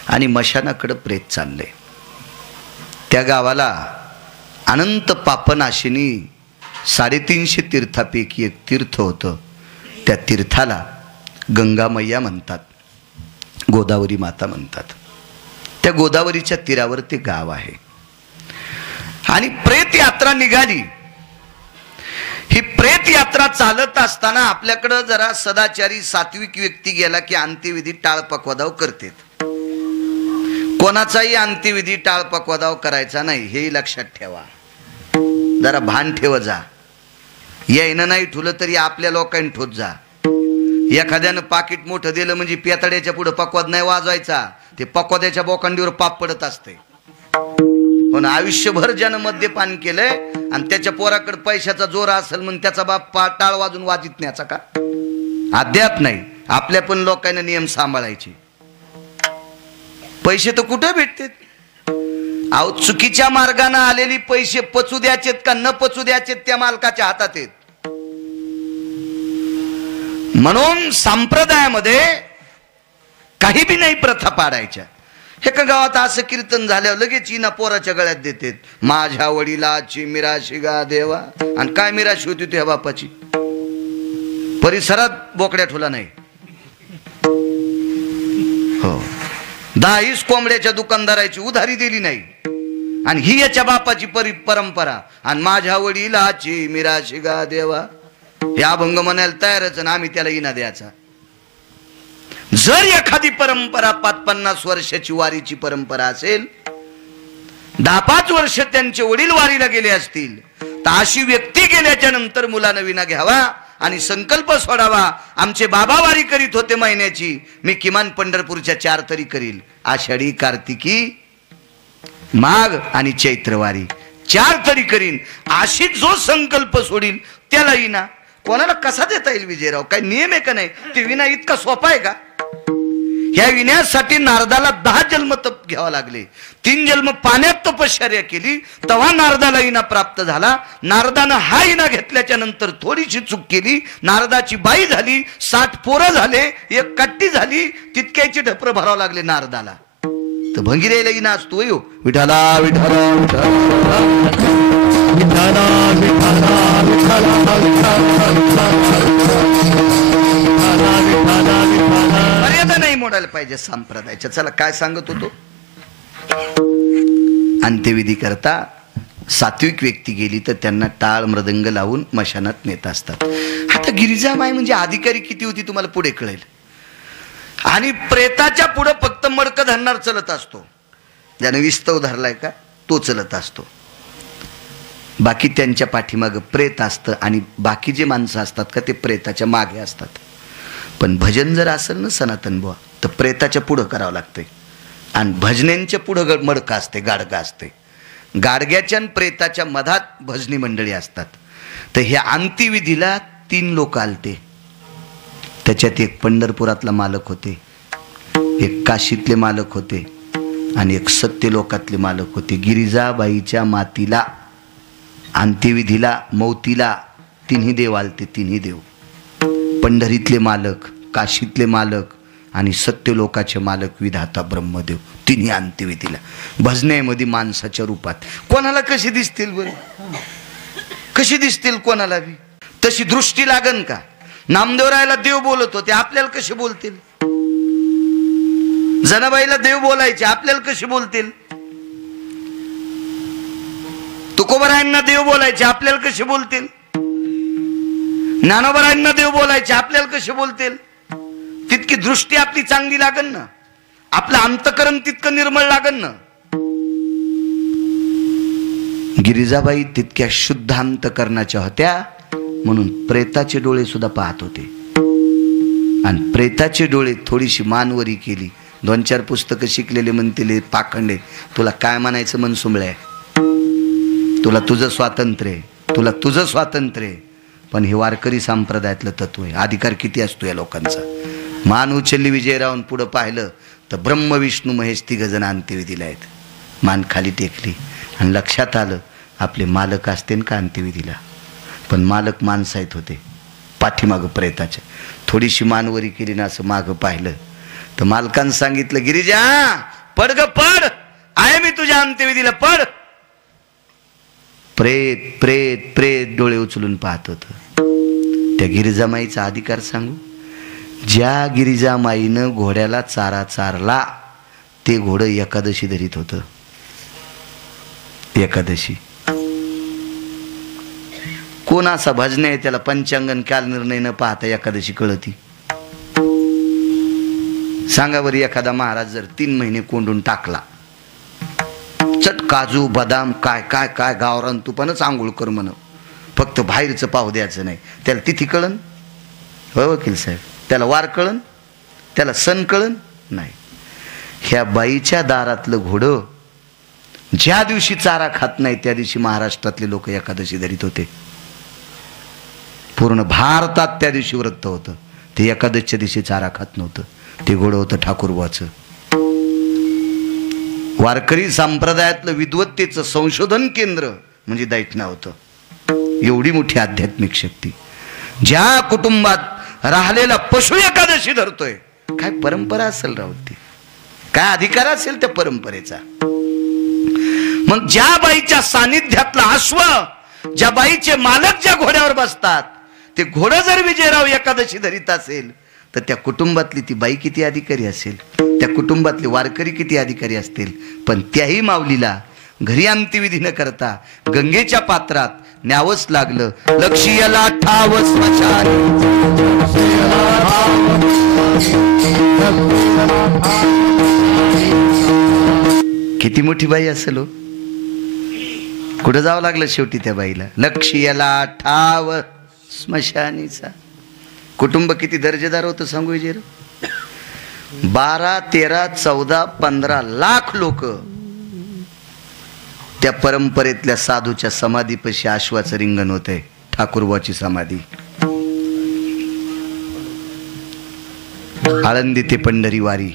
आणि मशानाकडे प्रेत चालले. त्या गावाला अनंत पापनाशिनी 350 तीर्थापैकी एक तीर्थ होतं. त्या तीर्थाला गंगा मैया म्हणतात, गोदावरी माता म्हणतात. त्या गोदावरीच्या तीरावर ते गाव आहे. आणि प्रेत यात्रा निघाली. ही प्रेत यात्रा चालत असताना आपल्याकडं जरा सदाचारी सात्विक व्यक्ती गेला की अंत्यविधी टाळपकवादाव करते. कोणाचाही अंत्यविधी टाळपकवादाव करायचा नाही, हे लक्षात ठेवा. जरा भान ठेव जा. यायनं नाही ठुलं तरी आपल्या लोकांनी ठोत जा. एखाद्यानं पाकिट मोठं दिलं म्हणजे पेताड्याच्या पुढे पकवाद नाही वाजवायचा, ते पकवाद्याच्या बोकांडीवर पाप पडत असते. पण आयुष्यभर ज्यानं मद्यपान केलंय आणि त्याच्या पोराकडे पैशाचा जोर असेल म्हणून त्याचा बाप टाळ वाजून वाजित न्याचा का, अद्याप नाही. आपल्या पण लोकांना नियम सांभाळायचे. पैसे तर कुठे भेटतात. अहो, चुकीच्या मार्गाने आलेली पैसे पचू द्यायचेत का न पचू द्यायचेत त्या मालकाच्या हातात आहेत. म्हणून संप्रदायामध्ये काही बी नाही प्रथा पाडायच्या. एका गावात असं कीर्तन झाल्यावर लगेच इना पोराच्या गळ्यात देतात, माझ्या वडिलाची मिराशी गा देवा. आणि काय मिराशी होती तुझ्या बापाची, परिसरात बोकड्या ठुला नाही. हो, 10-20 कोंबड्याच्या दुकानदाराची उधारी दिली नाही. आणि ही याच्या बापाची परंपरा. आणि माझ्या वडिलाची मिराशी गा देवा, हे अभंग म्हणायला तयारच, आणि आम्ही त्याला इना द्यायचा. जर एखादी परंपरा 50 वर्षाची वारीची परंपरा असेल, 10-5 वर्ष त्यांचे वडील वारीला गेले असतील, तर अशी व्यक्ती गेल्याच्या नंतर मुलानं विना घ्यावा आणि संकल्प सोडावा, आमचे बाबा वारी करीत होते महिन्याची, मी किमान पंढरपूरच्या 4 तरी करील. आषाढी, कार्तिकी, माघ आणि चैत्रवारी 4 तरी करीन. अशी जो संकल्प सोडील त्याला विना. कोणाला कसा देता येईल विजयराव, काय नियम आहे का नाही. ते विना इतका सोपा आहे का. ह्या विण्यासाठी नारदाला 10 जन्म तप घ्यावा लागले. 3 जन्म पाण्यात तपश्चर्या केली, तेव्हा नारदाला इना प्राप्त झाला. नारदानं हा इना घेतल्याच्या नंतर थोडीशी चूक केली, नारदाची बाई झाली, 60 पोरं झाले, 1 कट्टी झाली, तितक्याची ढपरं भरावं लागले नारदाला. तर भंगिरेला इना असतो यो, विठाला विठाला मर्यादा नाही मोडायला पाहिजे संप्रदायाच्या. चला काय सांगत होतो. अंत्यविधी करता सात्विक व्यक्ती गेली तर त्यांना टाळ मृदंग लावून मशानात नेत असतात. आता गिरिजामाई म्हणजे अधिकारी किती होती तुम्हाला पुढे कळेल. आणि प्रेताच्या पुढे फक्त मडकं धरणार चलत असतो. ज्याने विस्तव धरलाय का तो चलत असतो. बाकी त्यांच्या पाठीमागं प्रेत असतं आणि बाकी जे माणसं असतात का ते प्रेताच्या मागे असतात. पण भजन जर असेल ना सनातन बुवा तर प्रेताच्या पुढं करावं लागतंय आणि भजनेंच्या पुढं मडकं असते, गाडगं असते. गाडग्याच्या आणि प्रेताच्या मधात भजनी मंडळी असतात. तर ह्या अंत्यविधीला 3 लोक आलते. त्याच्यात एक पंढरपुरातला मालक होते, एक काशीतले मालक होते आणि एक सत्यलोकातले मालक होते. गिरिजाबाईच्या मातीला अंत्यविधीला मौतीला 3 देव आलते. 3 देव, पंढरीतले मालक, काशीतले मालक आणि सत्यलोकाचे मालक विधाता ब्रह्मदेव. 3 अंत्यविधीला भजनेमध्ये माणसाच्या रूपात. कोणाला कशी दिसतील बरं, कशी दिसतील कोणाला बी तशी दृष्टी लागन का. नामदेवरायला देव बोलत होते, आपल्याला कसे बोलतील. जनाबाईला देव बोलायचे, आपल्याला कसे बोलतील. तुकोबरायांना देव बोलायचे, आपल्याला कसे बोलतील. ज्ञानोबरायांना देव बोलायचे, आपल्याला कसे बोलतील. तितकी दृष्टी आपली चांगली लागन ना, आपलं अंतकरण तितकं निर्मळ लागन ना. गिरिजाबाई तितक्या शुद्ध अंतकरणाच्या होत्या म्हणून प्रेताचे डोळे सुद्धा पाहत होते. आणि प्रेताचे डोळे थोडीशी मानवरी केली. 2-4 पुस्तकं शिकलेले म्हणतील पाखंडे, तुला काय म्हणायचं मनसुंबळ्या, तुला तुझं स्वातंत्र्य, तुला तुझं स्वातंत्र्य. पण हे वारकरी संप्रदायातलं तत्व आहे. अधिकार किती असतो या लोकांचा. मान उचलली विजयरावून पुढं पाहिलं तर ब्रह्म विष्णू महेश 3 जण अंत्यविधीला आहेत. मान खाली टेकली आणि लक्षात आलं आपले मालक असते का अंत्यविधीला. पण मालक माणसाहीत होते, पाठीमागं प्रेताच्या. थोडीशी मानवरी केली ना असं मागं पाहिलं तर मालकानं सांगितलं, गिरिजा पड ग पड, आहे मी तुझ्या अंत्यविधीला, पड. प्रेत प्रेत प्रेत डोळे उचलून पाहत होत. त्या गिरिजामाईचा अधिकार सांगू. ज्या गिरिजामाईनं घोड्याला चारा चारला ते घोडं एकादशी धरीत होतं. एकादशी. कोण असा भजने त्याला पंचांगन काल निर्णय न पाहता एकादशी कळती. सांगा बरं, एखादा महाराज जर 3 महिने कोंडून टाकला, चट काजू बदाम काय काय काय गावरान तुपानच आंघोळ कर म्हण, फक्त बाहेरचं पाहू द्यायचं नाही, त्याला तिथी कळन होय वकील साहेब, त्याला वार कळन, त्याला सण कळन नाही. ह्या बाईच्या दारातलं घोडं ज्या दिवशी चारा खात नाही त्या दिवशी महाराष्ट्रातले लोक एकादशी धरीत होते. पूर्ण भारतात त्या दिवशी व्रत होतं. ते एकादशीच्या दिवशी चारा खात नव्हतं. ते घोडं होतं ठाकूरबाचं. वारकरी संप्रदायातलं विद्वत्तेचं संशोधन केंद्र म्हणजे दैठणा होतं. एवढी मोठी आध्यात्मिक शक्ती. ज्या कुटुंबात राहिलेला पशु एकादशी धरतोय, काय परंपरा असेल रावती, काय अधिकार असेल त्या परंपरेचा. मग ज्या बाईच्या सानिध्यातला अश्व, ज्या बाईचे मालक ज्या घोड्यावर बसतात, ते घोडं जर विजयराव एकादशी धरीत असेल तर त्या कुटुंबातली ती बाई किती अधिकारी असेल, त्या कुटुंबातले वारकरी किती अधिकारी असतील. पण त्याही माऊलीला घरी अंत्यविधी न करता गंगेच्या पात्रात न्यावंच लागलं. लक्ष्याला ठाव स्मशानी. किती मोठी बाई असेल हो. कुठं जावं लागलं शेवटी त्या बाईला. लक्ष्याला ठाव स्मशानीचा. कुटुंब किती दर्जेदार होतं सांगू विजयराव. 12, 13, 14, 15 लाख लोक त्या परंपरेतल्या साधूच्या समाधीपाशी आश्वाचं रिंगण होते. ठाकूरबाची समाधी. आळंदी ते पंढरी वारी.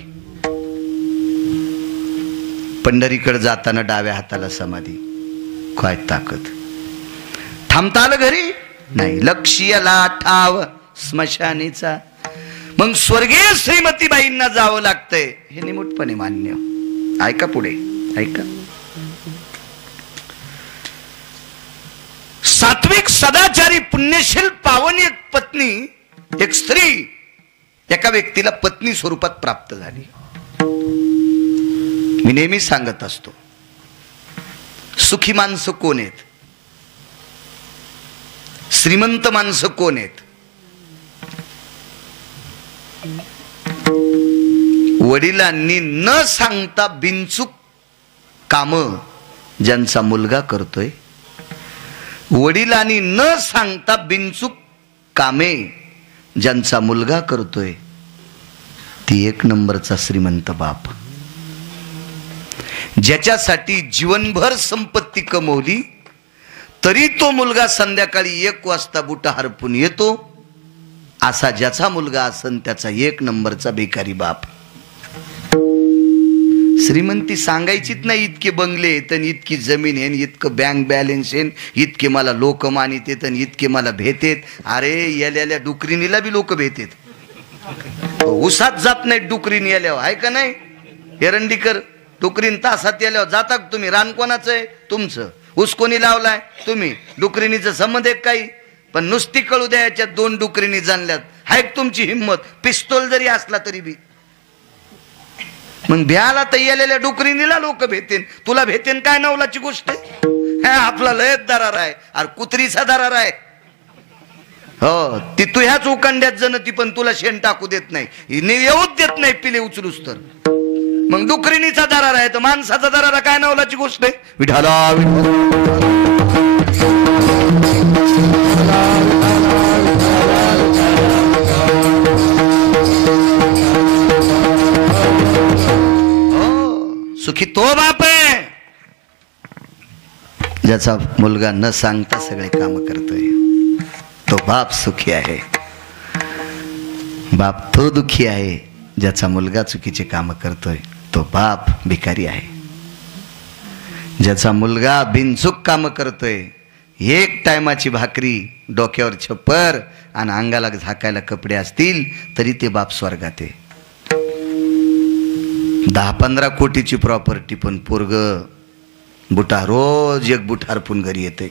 पंढरीकडे जाताना डाव्या हाताला समाधी. काय ताकद. थांबता आलं घरी नाही. लक्ष्याला ठाव स्मशानीचा. मग स्वर्गीय श्रीमतीबाईंना जावं लागतंय हे निमूटपणे मान्य. ऐका पुढे ऐका. सात्विक सदाचारी पुण्यशील पावन एक पत्नी, एक स्त्री एका व्यक्तीला पत्नी स्वरूपात प्राप्त झाली. मी नेहमी सांगत असतो, सुखी माणसं कोण आहेत, श्रीमंत माणसं कोण आहेत? वडिलांनी न सांगता बिनचूक काम ज्यांचा मुलगा करतोय, वडिलांनी न सांगता बिनचूक कामे ज्यांचा मुलगा करतोय, ती एक नंबरचा श्रीमंत बाप. ज्याच्यासाठी जीवनभर संपत्ती कमवली तरी तो मुलगा संध्याकाळी 1 वाजता बुटा हरपून येतो, असा ज्याचा मुलगा असन त्याचा एक नंबरचा भिकारी बाप. श्रीमंती सांगायचीच नाही, इतके बंगले आहेत, इतकी जमीन आहे, इतकं बँक बॅलन्स आहे, इतके मला लोक मानित आहेत, इतके मला भेटेत. अरे याल्या डुकरीनीला बी लोक भेटेत. उसात जात नाही डुकरीन याल्यावर, आहे का नाही? एरंडीकर डुकरीन तासात याल्यावर जाता तुम्ही? रान कोणाचं आहे? तुमचं. ऊस कोणी लावलाय? तुम्ही. डुकरीनीचं संबंध आहे काही? पण नुसती कळू द्या याच्यात 2 डुकरीनी जाणल्यात, हाय तुमची हिंमत. पिस्तोल जरी असला तरी बी मग भ्याला तयालेल्या डुकरीनीला लोक भेटेन, तुला भेटेन काय? नवलाची गोष्ट आहे. आपला लयच दरार आहे, अरे कुत्रीचा दरार आहे. हो, ती तू ह्याच उकंड्यात जण ती, पण तुला शेण टाकू देत नाही, येऊच देत नाही पिले उचलूस तर. मग डुकरीनीचा दरार आहे तर माणसाचा दरार काय? नवलाची गोष्ट आहे. विठाला सुखी तो बाप आहे ज्याचा मुलगा न सांगता सगळे काम करतोय. तो बाप सुखी आहे. बाप तो दुखी आहे ज्याचा मुलगा चुकीचे काम करतोय. तो बाप भिकारी आहे. ज्याचा मुलगा बिनचूक काम करतोय, 1 टायमाची भाकरी, डोक्यावर छप्पर आणि अंगाला झाकायला कपडे असतील तरी ते बाप स्वर्गात आहे. 10-15 कोटीची प्रॉपर्टी, पण पोरग बुटा रोज 1 बुट हरपून घरी येते.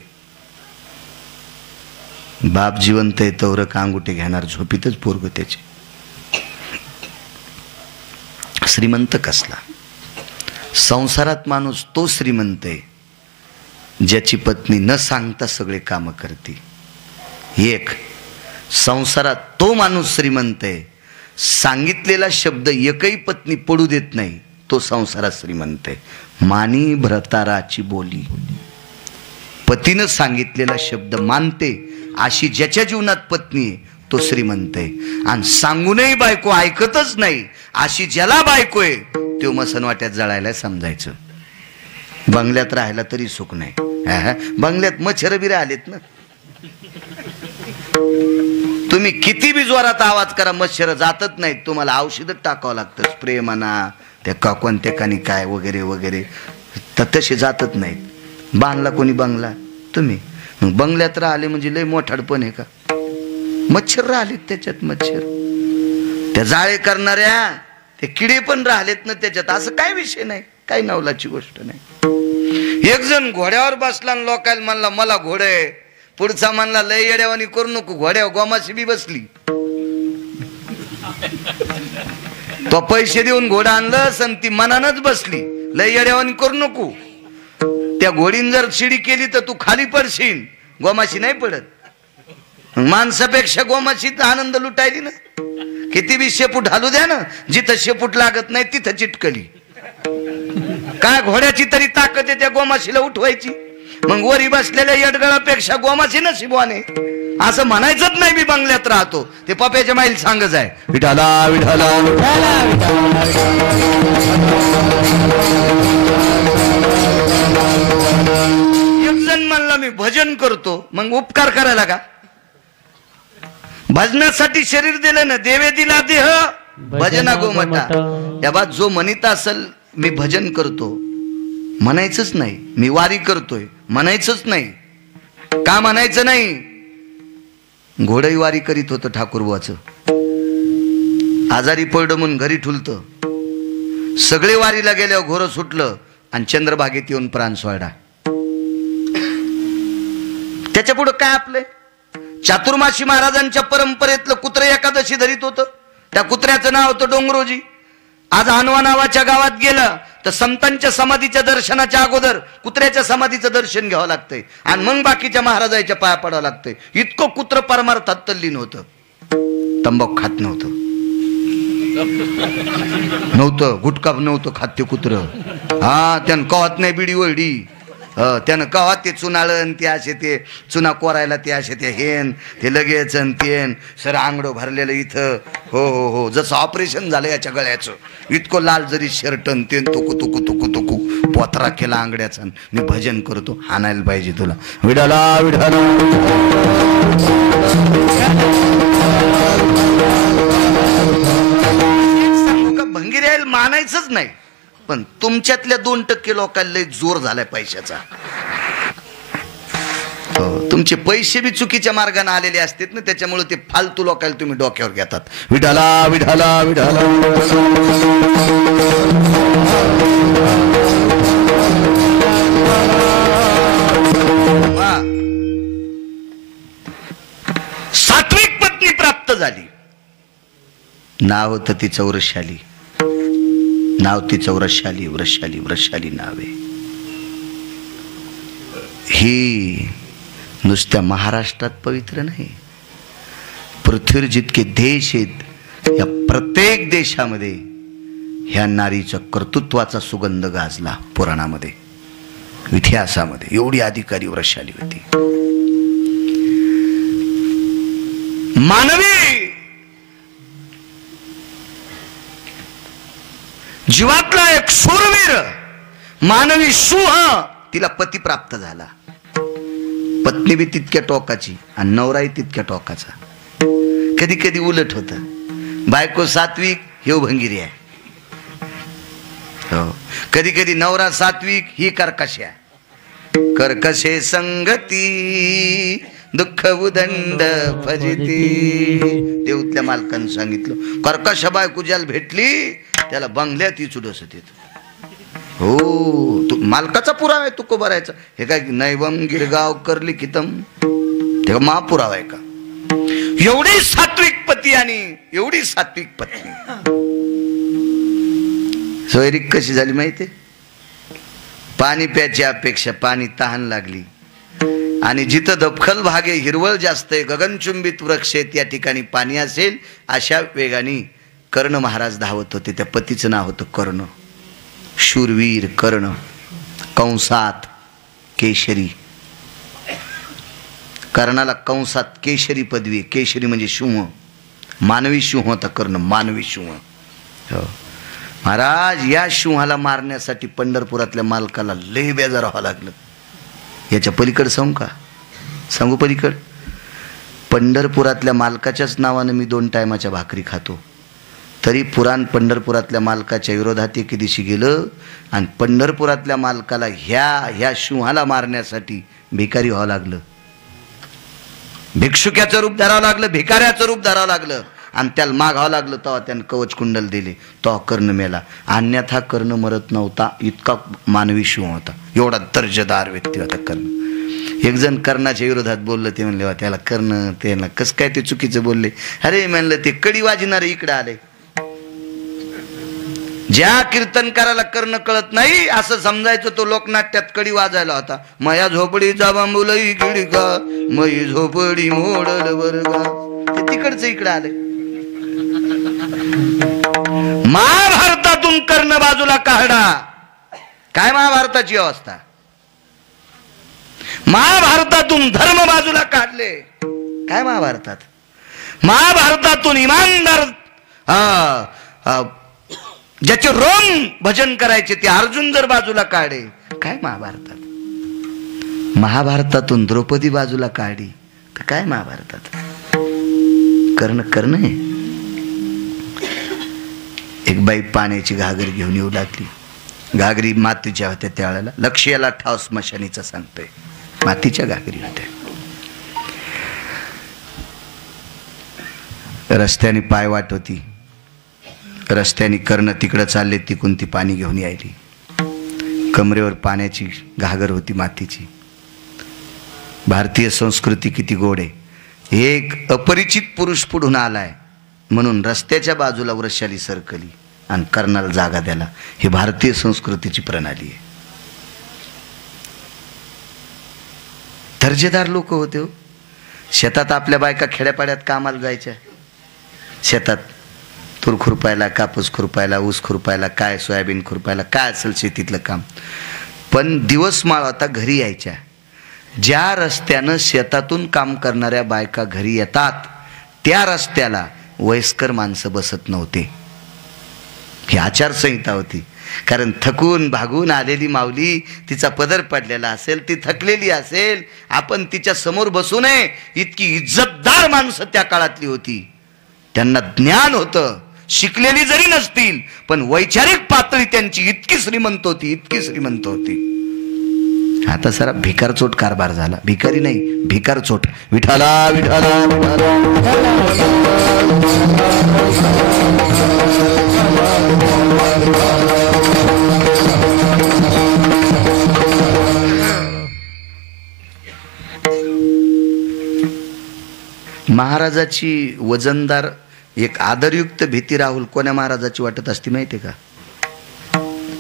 बाप जिवंत आहे तवर अंगुठे घेणार, झोपीतच पोरग त्याचे. श्रीमंत कसला? संसारात माणूस तो श्रीमंत आहे ज्याची पत्नी न सांगता सगळे काम करते. 1 संसारात तो माणूस श्रीमंत आहे, सांगितलेला शब्द एकही पत्नी पडू देत नाही, तो संसारात श्रीमंत आहे. मानी भ्रताराची बोली, पतीनं सांगितलेला शब्द मानते अशी ज्याच्या जीवनात पत्नी आहे तो श्रीमंत आहे. आणि सांगूनही बायको ऐकतच नाही अशी ज्याला बायको आहे तो मसनवाट्यात जळायला समजायचं. बंगल्यात राहायला तरी सुख नाही. बंगल्यात मच्छर बी राहिलेत ना. तुम्ही किती बी जोरात आवाज करा, मच्छर जातच नाहीत. तुम्हाला औषधच टाकावं लागतं, स्प्रे म्हणा, त्या कोणत्या कानी काय वगैरे वगैरे, तर तसे जातच नाहीत. बांधला कोणी बंगला? तुम्ही. मग बंगल्यात राहिले म्हणजे लय मोठाडपण आहे का? मच्छर राहिलेत त्याच्यात, मच्छर. त्या जाळे करणाऱ्या ते किडे पण राहिलेत ना त्याच्यात. असं काय विषय नाही, काही नवलाची गोष्ट नाही. एक जण घोड्यावर बसला आणि लोकांना म्हणला मला घोडे आहे. पुढचा म्हणला लय येड्यावानी करू नको, घोड्यावर गोमाशी बी बसली. तो पैसे देऊन घोडा आणलं सण ती मनानच बसली. लय येड्यावानी करू नको, त्या घोडीन जर शिडी केली तर तू खाली पडशील, गोमाशी नाही पडत. माणसापेक्षा गोमाशीत आनंद लुटायली ना. किती बी शेपूट हालू द्या ना, जिथं शेपूट लागत नाही तिथं चिटकली. काय घोड्याची तरी ताकद आहे त्या गोमाशीला उठवायची. मग वरी बसलेल्या येडगळापेक्षा गोमाशी नशिबवाने असं म्हणायचंच नाही. मी बंगल्यात राहतो ते पप्याच्या माईल सांगच आहे. विठाला विठाला एक जण म्हणला मी भजन करतो, मग उपकार करायला का? भजनासाठी शरीर दिलं ना, देवे दिला देह भजना गोमटा. या बात जो म्हणत असेल मी भजन करतो म्हणायचंच नाही, मी वारी करतोय म्हणायचंच नाही. का म्हणायचं नाही? घोडही वारी करीत होतं ठाकूरबाचं, आजारी पडलं म्हणून घरी ठुलतं. सगळे वारीला गेल्यावर घोरं सुटलं आणि चंद्रभागेत येऊन प्राण सोडा. त्याच्या पुढं काय आपले? चातुर्माशी महाराजांच्या परंपरेतलं कुत्रे एकादशी धरीत होतं. त्या कुत्र्याचं नाव होतं डोंगरोजी. आज आणवा नावाच्या गावात गेलं तर संतांच्या समाधीच्या दर्शनाच्या अगोदर कुत्र्याच्या समाधीचं दर्शन घ्यावं लागतंय आणि मग बाकीच्या महाराजाच्या पाया पडावं लागतंय. इतकं कुत्र परमार्थात तल्लीन होतं. तंबाखू खात नव्हतं, गुटखा नव्हतं खात ते कुत्र. हा, त्यानं कवात नाही बिडी वळडी, त्यानं कवा ते चुनाळण ते असे ते चुना कोरायला ते असे ते हेन ते लगेच तेन सर आंगडो भरलेलं इथं. हो हो हो, जसं ऑपरेशन झालं याच्या गळ्याचं. इतकं लाल जरी शर्टन तेन तुकू तुकू तुकू तुकू पोतरा केला आंगड्याचा. मी भजन करतो, हाणायला पाहिजे तुला. विडाला विडाला सांगू का, भंगीऱ्याला मानायचंच नाही. पण तुमच्यातल्या 2% लोकांना लय जोर झालाय पैशाचा. तुमचे पैसे बी चुकीच्या मार्गाने आलेले असतात ना, त्याच्यामुळे ते फालतू लोकांना तुम्ही डोक्यावर घेतात. विठाला विठाला विठाला. सात्विक पत्नी प्राप्त झाली. नाव होतं ती चौरशाली. नाव ती चौरशाली, वृषशाली, वृषशाली नाव आहे. ही नुसत्या महाराष्ट्रात पवित्र नाही, पृथ्वीवर जितके देश आहेत या प्रत्येक देशामध्ये ह्या नारीच्या कर्तृत्वाचा सुगंध गाजला. पुराणामध्ये, इतिहासामध्ये एवढी अधिकारी वृषशाली होती. मानवी जीवातला एक शूरवीर, मानवी सिंह, तिला पती प्राप्त झाला. पत्नी बी तितक्या टोकाची आणि नवराही तितक्या टोकाचा. कधी कधी उलट होत. बायको सात्विक, हे भंगिरी आहे. हो, कधी कधी नवरा सात्विक, ही कर्कशी आहे. कर्कशे संगती दुःख उदंड फजिती. देऊतल्या मालकानं सांगितलं, कर्कश बायको ज्याला भेटली त्याला बंगल्यात ही चुडस येत. हो, तू मालकाचा पुरावा आहे, तू को भरायचा. हे काय नैवम गिरगाव करली कितम, तेव्हा महापुरावा आहे का? एवढी सात्विक पती आणि एवढी सात्विक पत्नी. सोयरीक कशी झाली माहिती? पाणी प्यायची अपेक्षा, पाणी तहान लागली आणि जिथं दपखल भागे हिरवळ जास्त आहे, गगनचुंबित वृक्ष आहेत, या ठिकाणी पाणी असेल. अशा वेगाने कर्ण महाराज धावत होते. त्या पतीचं नाव होतं कर्ण. शूरवीर कर्ण, कंसात केशरी. कर्णाला कंसात केशरी पदवी. केशरी म्हणजे सिंह, मानवी सिंह होता कर्ण, मानवी सिंह. हो महाराज, या सिंहाला मारण्यासाठी पंढरपुरातल्या मालकाला लय बेजार व्हावं लागलं. याच्या पलीकडे सांगू का? सांगू पलीकड? पंढरपुरातल्या मालकाच्याच नावानं मी 2 टायमाच्या भाकरी खातो, तरी पुराण पंढरपुरातल्या मालकाच्या विरोधात एके दिवशी गेलं आणि पंढरपुरातल्या मालकाला ह्या सिंहाला मारण्यासाठी भिकारी व्हावं लागलं. भिक्षुक्याचं रूप धरावं लागलं, भिकाऱ्याचं रूप धरावं लागलं आणि त्याला मागावं लागलं. तेव्हा त्यानं कवच कुंडल दिले, तेव्हा कर्ण मेला. अन्यथा कर्ण मरत नव्हता. इतका मानवी सिंह होता, एवढा दर्जेदार व्यक्ती होता कर्ण. एक जण कर्णाच्या विरोधात बोललं. ते म्हणले, त्याला कर्ण त्याला कसं काय ते चुकीचं बोलले? अरे म्हणलं, ते कडी वाजणारे इकडे आले. ज्या कीर्तनकाराला कर्ण कळत नाही असं समजायचं, तो लोकनाट्यात कडी वाजायला होता. मया झोपडीचा बांबुलई गिडका, मई झोपडी मोडल वर्गा. ते तिकडचं इकडे आले. महाभारतातून कर्ण बाजूला काढा. काय महाभारताची अवस्था? महाभारतातून धर्म बाजूला काढले. काय महाभारतात? महाभारतातून इमानदार ज्याचे रोम भजन करायचे ते अर्जुन जर बाजूला काढे, काय महाभारतात? महाभारतातून द्रौपदी बाजूला काढली तर काय महाभारतात? कर्ण आहे. एक बाई पाण्याची घागर घेऊन येऊ लागली. घागरी मातीच्या होत्या त्यावेळेला. लक्ष याला ठाव स्मशानीचा सांगतोय. मातीच्या घागरी होत्या. रस्त्याने पाय वाट होती. रस्त्याने कर्ण तिकडं चालले, तिकून ती पाणी घेऊन यायली. कमरेवर पाण्याची घागर होती मातीची. भारतीय संस्कृती किती गोड आहे. एक अपरिचित पुरुष पुढून आलाय म्हणून रस्त्याच्या बाजूला वृषशाली सरकली आणि कर्णाला जागा द्याला. ही भारतीय संस्कृतीची प्रणाली आहे. दर्जेदार लोक होते हो. शेतात आपल्या बायका खेड्यापाड्यात कामाला जायच्या, शेतात तूर खुरपायला, कापूस खुरपायला, ऊस खुरपायला, काय सोयाबीन खुरपायला, काय असेल शेतीतलं काम. पण दिवस माळवता घरी यायच्या. ज्या रस्त्यानं शेतातून काम करणाऱ्या बायका घरी येतात त्या रस्त्याला वयस्कर माणसं बसत नव्हते. ही आचारसंहिता होती. कारण थकून भागून आलेली माऊली, तिचा पदर पडलेला असेल, ती थकलेली असेल, आपण तिच्या समोर बसू नये. इतकी इज्जतदार माणसं त्या काळातली होती. त्यांना ज्ञान होतं, शिकलेली जरी नसतील पण वैचारिक पातळी त्यांची इतकी श्रीमंत होती, इतकी श्रीमंत होती. आता सारा भिकारचोट कारभार झाला. भिकारी नाही, भिकारचोट. विठाला विठाला महाराजाची वजनदार एक आदरयुक्त भीती राहुल कोण्या महाराजाची वाटत असती माहिती का?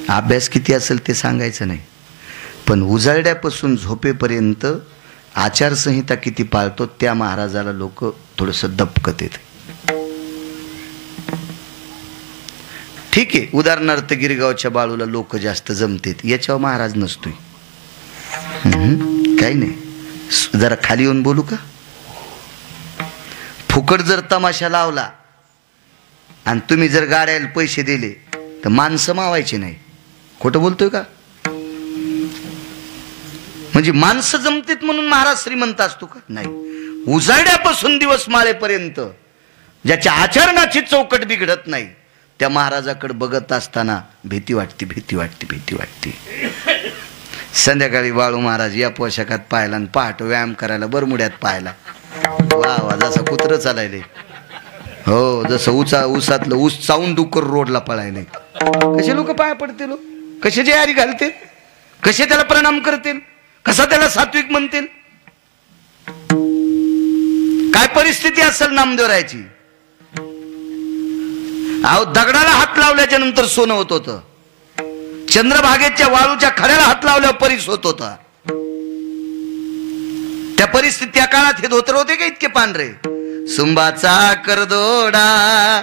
अभ्यास किती असेल ते सांगायचं नाही, पण उजाळड्यापासून झोपेपर्यंत आचारसंहिता किती पाळतो त्या महाराजाला लोक थोडंसं दपकत येते. ठीक आहे, उदाहरणार्थ गिरगावच्या बाळूला लोक जास्त जमतेत, याच्यावर महाराज नसतोय. काही नाही, जरा खाली येऊन बोलू का? फुकट जर तमाशा लावला आणि तुम्ही जर गाड्याला पैसे दिले तर माणसं मावायची नाही. खोटं बोलतोय का? म्हणजे माणसं जमतेत म्हणून महाराज श्रीमंत असतो का? नाही. उजाड्यापासून दिवस माळेपर्यंत ज्याच्या आचरणाची चौकट बिघडत नाही त्या महाराजाकडे बघत असताना भीती वाटते, भीती वाटते, भीती वाटते. संध्याकाळी बाळू महाराज या पोशाखात पाहिला आणि पहाट व्यायाम करायला बरमुड्यात पाहिला. वा वा, जसं कुत्र चालायले. हो, जसं ऊसातलं ऊस चावून डुक्कर रोडला पळायले. कसे लोक पाया पडतील, कसे जयारी घालतील, कसे त्याला प्रणाम करतील, कसा त्याला सात्विक म्हणतील. काय परिस्थिती असेल नामदेवरायची. अहो, दगडाला हात लावल्याच्या नंतर सोनं होत होतं. चंद्रभागेच्या वाळूच्या खड्याला हात लावल्यावर परीस होत होता. त्या परिस्थिती त्या काळात हे धोतर होते का इतके पांढरे? सुंबाचा करदोडा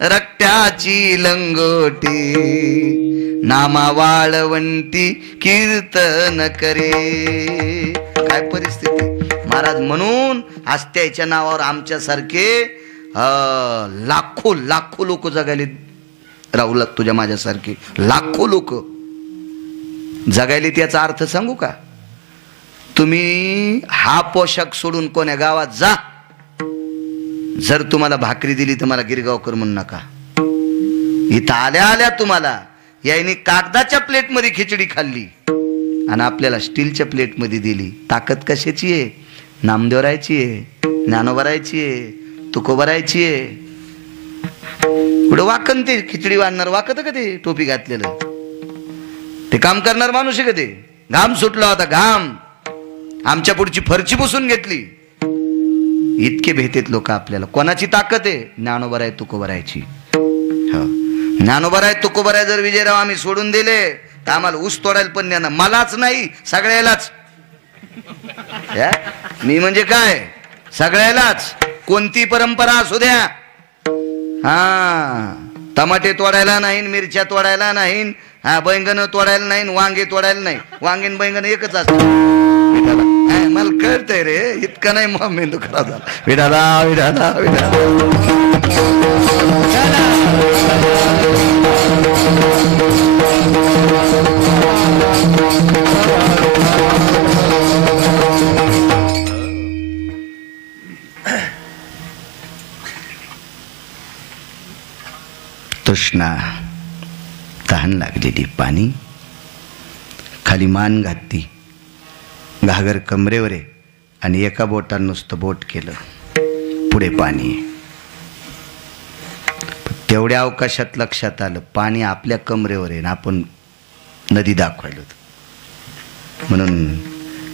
रक्त्याची लंगोटी नामा वाळवंटी कीर्तन करे. काय परिस्थिती. महाराज म्हणून आस्त्याच्या नावावर आमच्यासारखे लाखो लाखो लोक जगायले. राहुल, तुझ्या माझ्यासारखे लाखो लोक जगायले. त्याचा अर्थ सांगू का? तुम्ही हा पोशाख सोडून कोण्या गावात जा, जर तुम्हाला भाकरी दिली तर मला गिरगावकर म्हणू नका. इथं आल्या आल्या तुम्हाला याने कागदाच्या प्लेटमध्ये खिचडी खाल्ली आणि आपल्याला स्टीलच्या प्लेटमध्ये दिली. ताकद कशाची आहे? नामदेवरायची आहे, ज्ञानोबरायची आहे, तुकोबरायची आहे. पुढे वाकन ते खिचडी वाढणार वाकत का ते टोपी घातलेलं? ते काम करणार माणूस आहे का ते? घाम सुटला होता, घाम आमच्या पुढची फरची पुसून घेतली. इतके भेटेत लोक आपल्याला. कोणाची ताकद आहे? ज्ञानोबराय तुकोबरायची. हो, ज्ञानोबराय तुकोबराय जर विजयराव आम्ही सोडून दिले तर आम्हाला ऊस तोडायला पण नाही. मलाच नाही, सगळ्यालाच. मी म्हणजे काय? सगळ्यालाच. कोणती परंपरा असू द्या. हा, टमाटे तोडायला नाही, मिरच्या तोडायला नाही, हा बैंगन तोडायला नाही, वांगे तोडायला नाही. वांगेन बैंगन एकच असतं. मला कळतंय रे, इतका नाही मग मेंदू खराब झाला. विडाला विडाला विडाला. तृष्णा, तहान लागलेली, पाणी. खाली मान घातली, घागर कमरेवर आहे आणि एका बोटानं नुसतं बोट केलं, पुढे पाणी. तेवढ्या अवकाशात लक्षात आलं पाणी आपल्या कमरेवर आहे ना आपण नदी दाखवायला होतं. म्हणून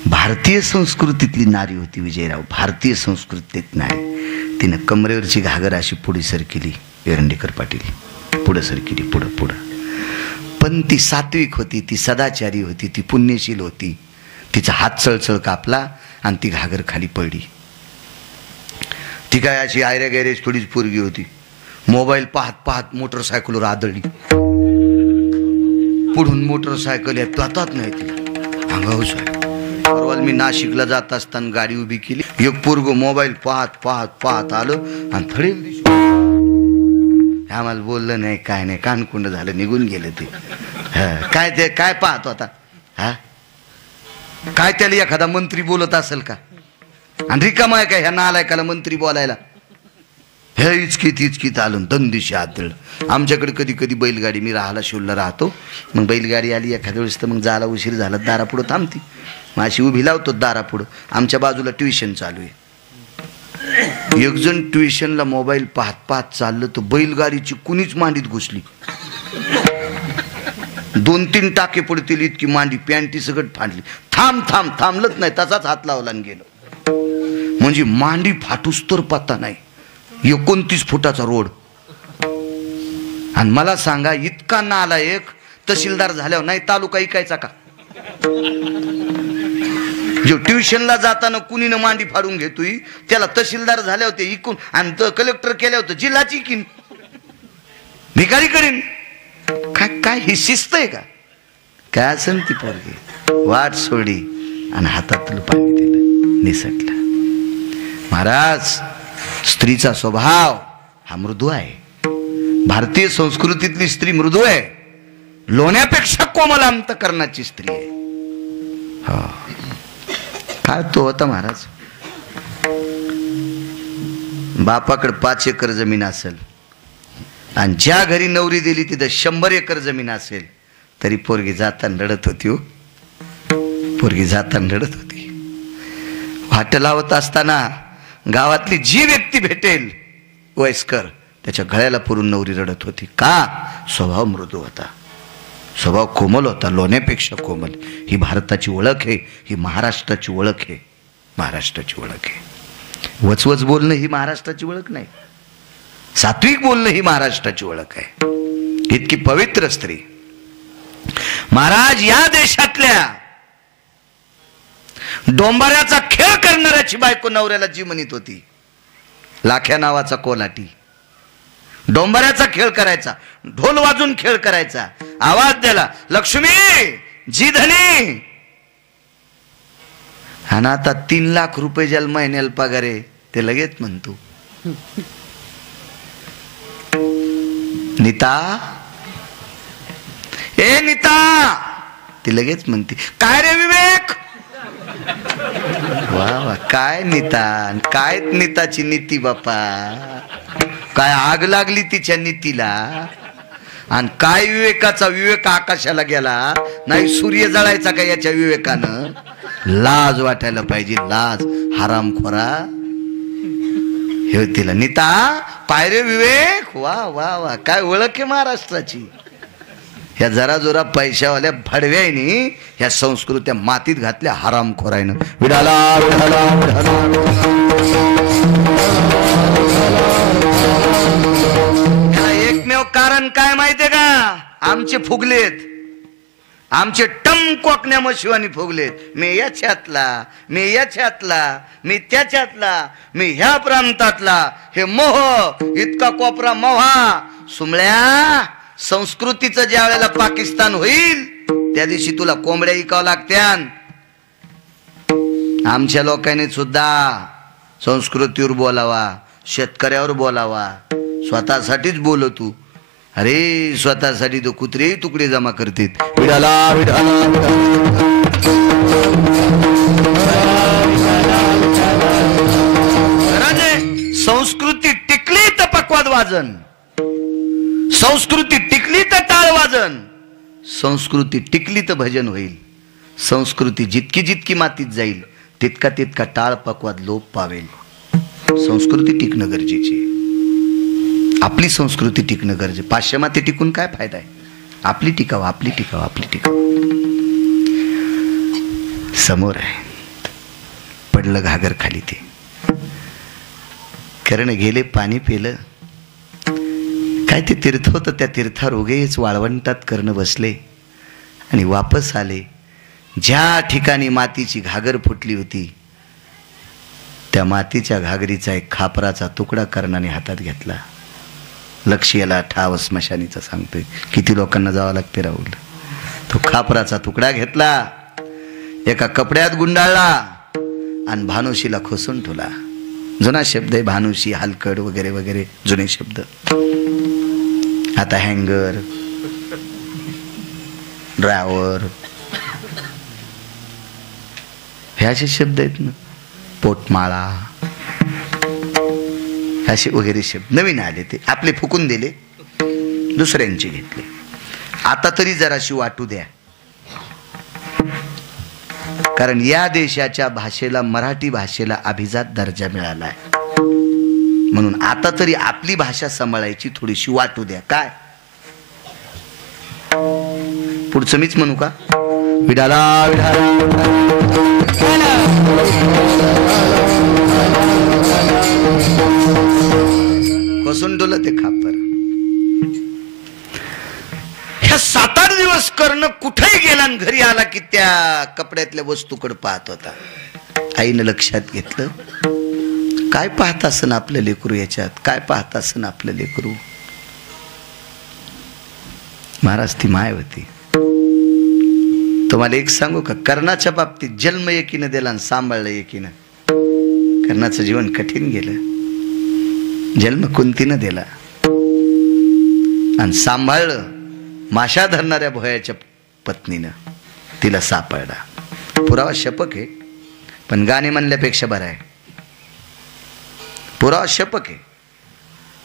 भारतीय संस्कृतीतली नारी होती विजयराव. भारतीय संस्कृतीत नाही, तिनं कमरेवरची घागर अशी पुढे सर केली. एरंडेकर पाटील पुढं सरकी पुढं पुढं. पण ती सात्विक होती, ती सदाचारी होती, ती पुण्यशील होती. तिचा हात चळचळ कापला आणि ती घागर खाली पडली. ती काय अशी आयऱ्या गैरेज थोडीच पोरगी होती. मोबाईल पाहत पाहत मोटरसायकलवर आदळली. पुढून मोटरसायकल येत जातात नाही तिला अंगाऊस आहे. परवाल मी नाशिकला जात असताना गाडी उभी केली. एक पोरग मोबाईल पाहत पाहत पाहत आलं आणि थडेल दिसलं. आम्हाला बोललं नाही, काय नाही, कानकुंड झालं, निघून गेलं ते. काय ते काय पाहतो आता? हा काय त्याला एखादा मंत्री बोलत असेल का? आणि रिकामा आहे का ह्या नालायकाला मंत्री बोलायला? हे इचकीत आलं दंदिशी आदळ. आमच्याकडे कधी कधी बैलगाडी, मी राहायला शिवला राहतो, मग बैलगाडी आली एखाद्या वेळेस तर मग जायला उशीर झाला दारापुढं थांबती. मग अशी उभी लावतो दारापुढं. आमच्या बाजूला ट्युशन चालू आहे. एक जण ट्युशनला मोबाईल पाहत पाहत चाललं तर बैलगाडीची कुणीच मांडीत घुसली. 2-3 टाके पडतील इतकी मांडी, पॅन्टी सगळं फाडली. थांबलंच नाही, तसाच हात लावला आणि गेलो. म्हणजे मांडी फाटूस तर पत्ता नाही. 29 फुटाचा रोड. आणि मला सांगा, इतका नालायक तहसीलदार झाल्यावर नाही तालुका इकायचा का? जो ट्युशनला जाताना कुणीनं मांडी फाडून घेतोय त्याला तहसीलदार झाले होते इकून, आणि कलेक्टर केले होते जिल्हाची इकीन, भिकारी करीन. काय ही शिस्त आहे का? काय असेल ती पोरगी वाट सोडी आणि हातातलं पाणी दिलं, निसटलं. महाराज, स्त्रीचा स्वभाव हा मृदू आहे. भारतीय संस्कृतीतली स्त्री मृदू आहे. लोण्यापेक्षा कोमल अंतकरणाची स्त्री आहे. हो, काय तो होता महाराज. बापाकडे 5 एकर जमीन असेल आणि ज्या घरी नवरी दिली तिथं 100 एकर जमीन असेल, तरी पोरगी जाताना रडत होती. हो, पोरगी जाताना रडत होती. वाट लावत असताना गावातली जी व्यक्ती भेटेल वयस्कर, त्याच्या गळ्याला पुरून नवरी रडत होती. का? स्वभाव मृदू होता, स्वभाव कोमल होता, लोण्यापेक्षा कोमल. ही भारताची ओळख आहे, ही महाराष्ट्राची ओळख आहे. महाराष्ट्राची ओळख आहे. वचवच बोलणं ही महाराष्ट्राची ओळख नाही. सात्विक बोलणं ही महाराष्ट्राची ओळख आहे. इतकी पवित्र स्त्री. महाराज, या देशातल्या डोंबाऱ्याचा खेळ करणाऱ्याची बायको नवऱ्याला जी म्हणत होती, लाख्या नावाचा कोलाटी. डोंबाऱ्याचा खेळ करायचा, ढोल वाजून खेळ करायचा, आवाज द्याला, लक्ष्मी जी धनी. आणि आता 3 लाख रुपये ज्याला महिन्याला पगार आहे ते लगेच म्हणतो, नीता, ए नीता. ती लगेच म्हणते, काय रे विवेक? वा वा, काय नीता, काय नीताची नीती बापा. काय आग लागली तिच्या नीतीला. आणि काय विवेकाचा विवेक आकाशाला गेला नाही. सूर्य जळायचा का याच्या विवेकानं? लाज वाटायला पाहिजे, लाज. हरामखोरा. हे तिला नीता, पायरे विवेक. वा वा वा, काय ओळख आहे महाराष्ट्राची. ह्या जरा जोरा पैशावाल्या भडव्यानी ह्या संस्कृत्या मातीत घातल्या हरामखोरायनं. विडाला विडाला विडाला. एकमेव कारण काय माहितीये का? आमचे फुगलेत, आमचे टम कोकण्या मशिवानी फुगलेत. मी याच्यातला, मी याच्यातला, मी त्याच्यातला, मी ह्या प्रांतातला. हे मोह इतका कोपरा मोहा. सुमळ्या, संस्कृतीचं ज्या वेळेला पाकिस्तान होईल त्या दिवशी तुला कोंबड्या इकावं लागत्यान. आमच्या लोकांनी सुद्धा संस्कृतीवर बोलावा, शेतकऱ्यावर बोलावा. स्वतःसाठीच बोलतो. अरे स्वतःसाठी तो कुत्रे तुकडे जमा करतात. विडाला विडाला. संस्कृती टिकली तर पक्वाद वाजन, संस्कृती टिकली तर टाळ वाजन, संस्कृती टिकली तर भजन होईल. संस्कृती जितकी जितकी मातीत जाईल तितका तितका टाळ पक्वाद लोप पावेल. संस्कृती टिकणं गरजेची. आपली संस्कृती टिकणं गरजेचं. पाश्चिमात्य टिकून काय फायदा आहे? आपली टिकाव, आपली टिकाव, आपली टिकाव. समोर आहे, पडलं घागर खाली. ते करण गेले, पाणी पेलं. काय ते तीर्थ होतं, त्या तीर्थावर उगेच वाळवंटात करणं बसले आणि वापस आले. ज्या ठिकाणी मातीची घागर फुटली होती त्या मातीच्या घागरीचा एक खापराचा तुकडा कर्णाने हातात घेतला. लक्ष याला ठाव स्मशानीचं सांगतोय, किती लोकांना जावं लागते राहुल. तो खापराचा तुकडा घेतला, एका कपड्यात गुंडाळला आणि भानुशीला खोसून ठेवला. जुना शब्द आहे भानुशी, हलकड वगैरे वगैरे जुने शब्द. आता हँगर, ड्रायव्हर हे असे शब्द आहेत ना, पोटमाळा असे वगैरे शब्द नवीन आले. ते आपले फुकून दिले, दुसऱ्यांचे घेतले. आता तरी जराशी वाटू द्या, कारण या देशाच्या भाषेला, मराठी भाषेला अभिजात दर्जा मिळाला आहे. म्हणून आता तरी आपली भाषा सांभाळायची थोडीशी वाटू द्या. काय पुढचं मीच म्हणू का? विडाला कसून डोलं ते खापर. ह्या 7-8 दिवस कर्ण कुठेही गेला आणि घरी आला की त्या कपड्यातल्या वस्तूकडे पाहत होता. आईनं लक्षात घेतलं, काय पाहत असन आपलं लेकरू याच्यात, काय पाहत असन आपलं लेकरू. महाराज ती माय होती. तुम्हाला एक सांगू का, कर्णाच्या बाबतीत जन्म एकीनं दिला आणि सांभाळलं एकीनं. कर्णाचं जीवन कठीण गेलं. जन्म कुंतीनं दिला आणि सांभाळलं माशा धरणाऱ्या भोयाच्या पत्नीनं. तिला सापडला. पुरावा शपक आहे, पण गाणे म्हणल्यापेक्षा बरं आहे. पुरावा शपक आहे.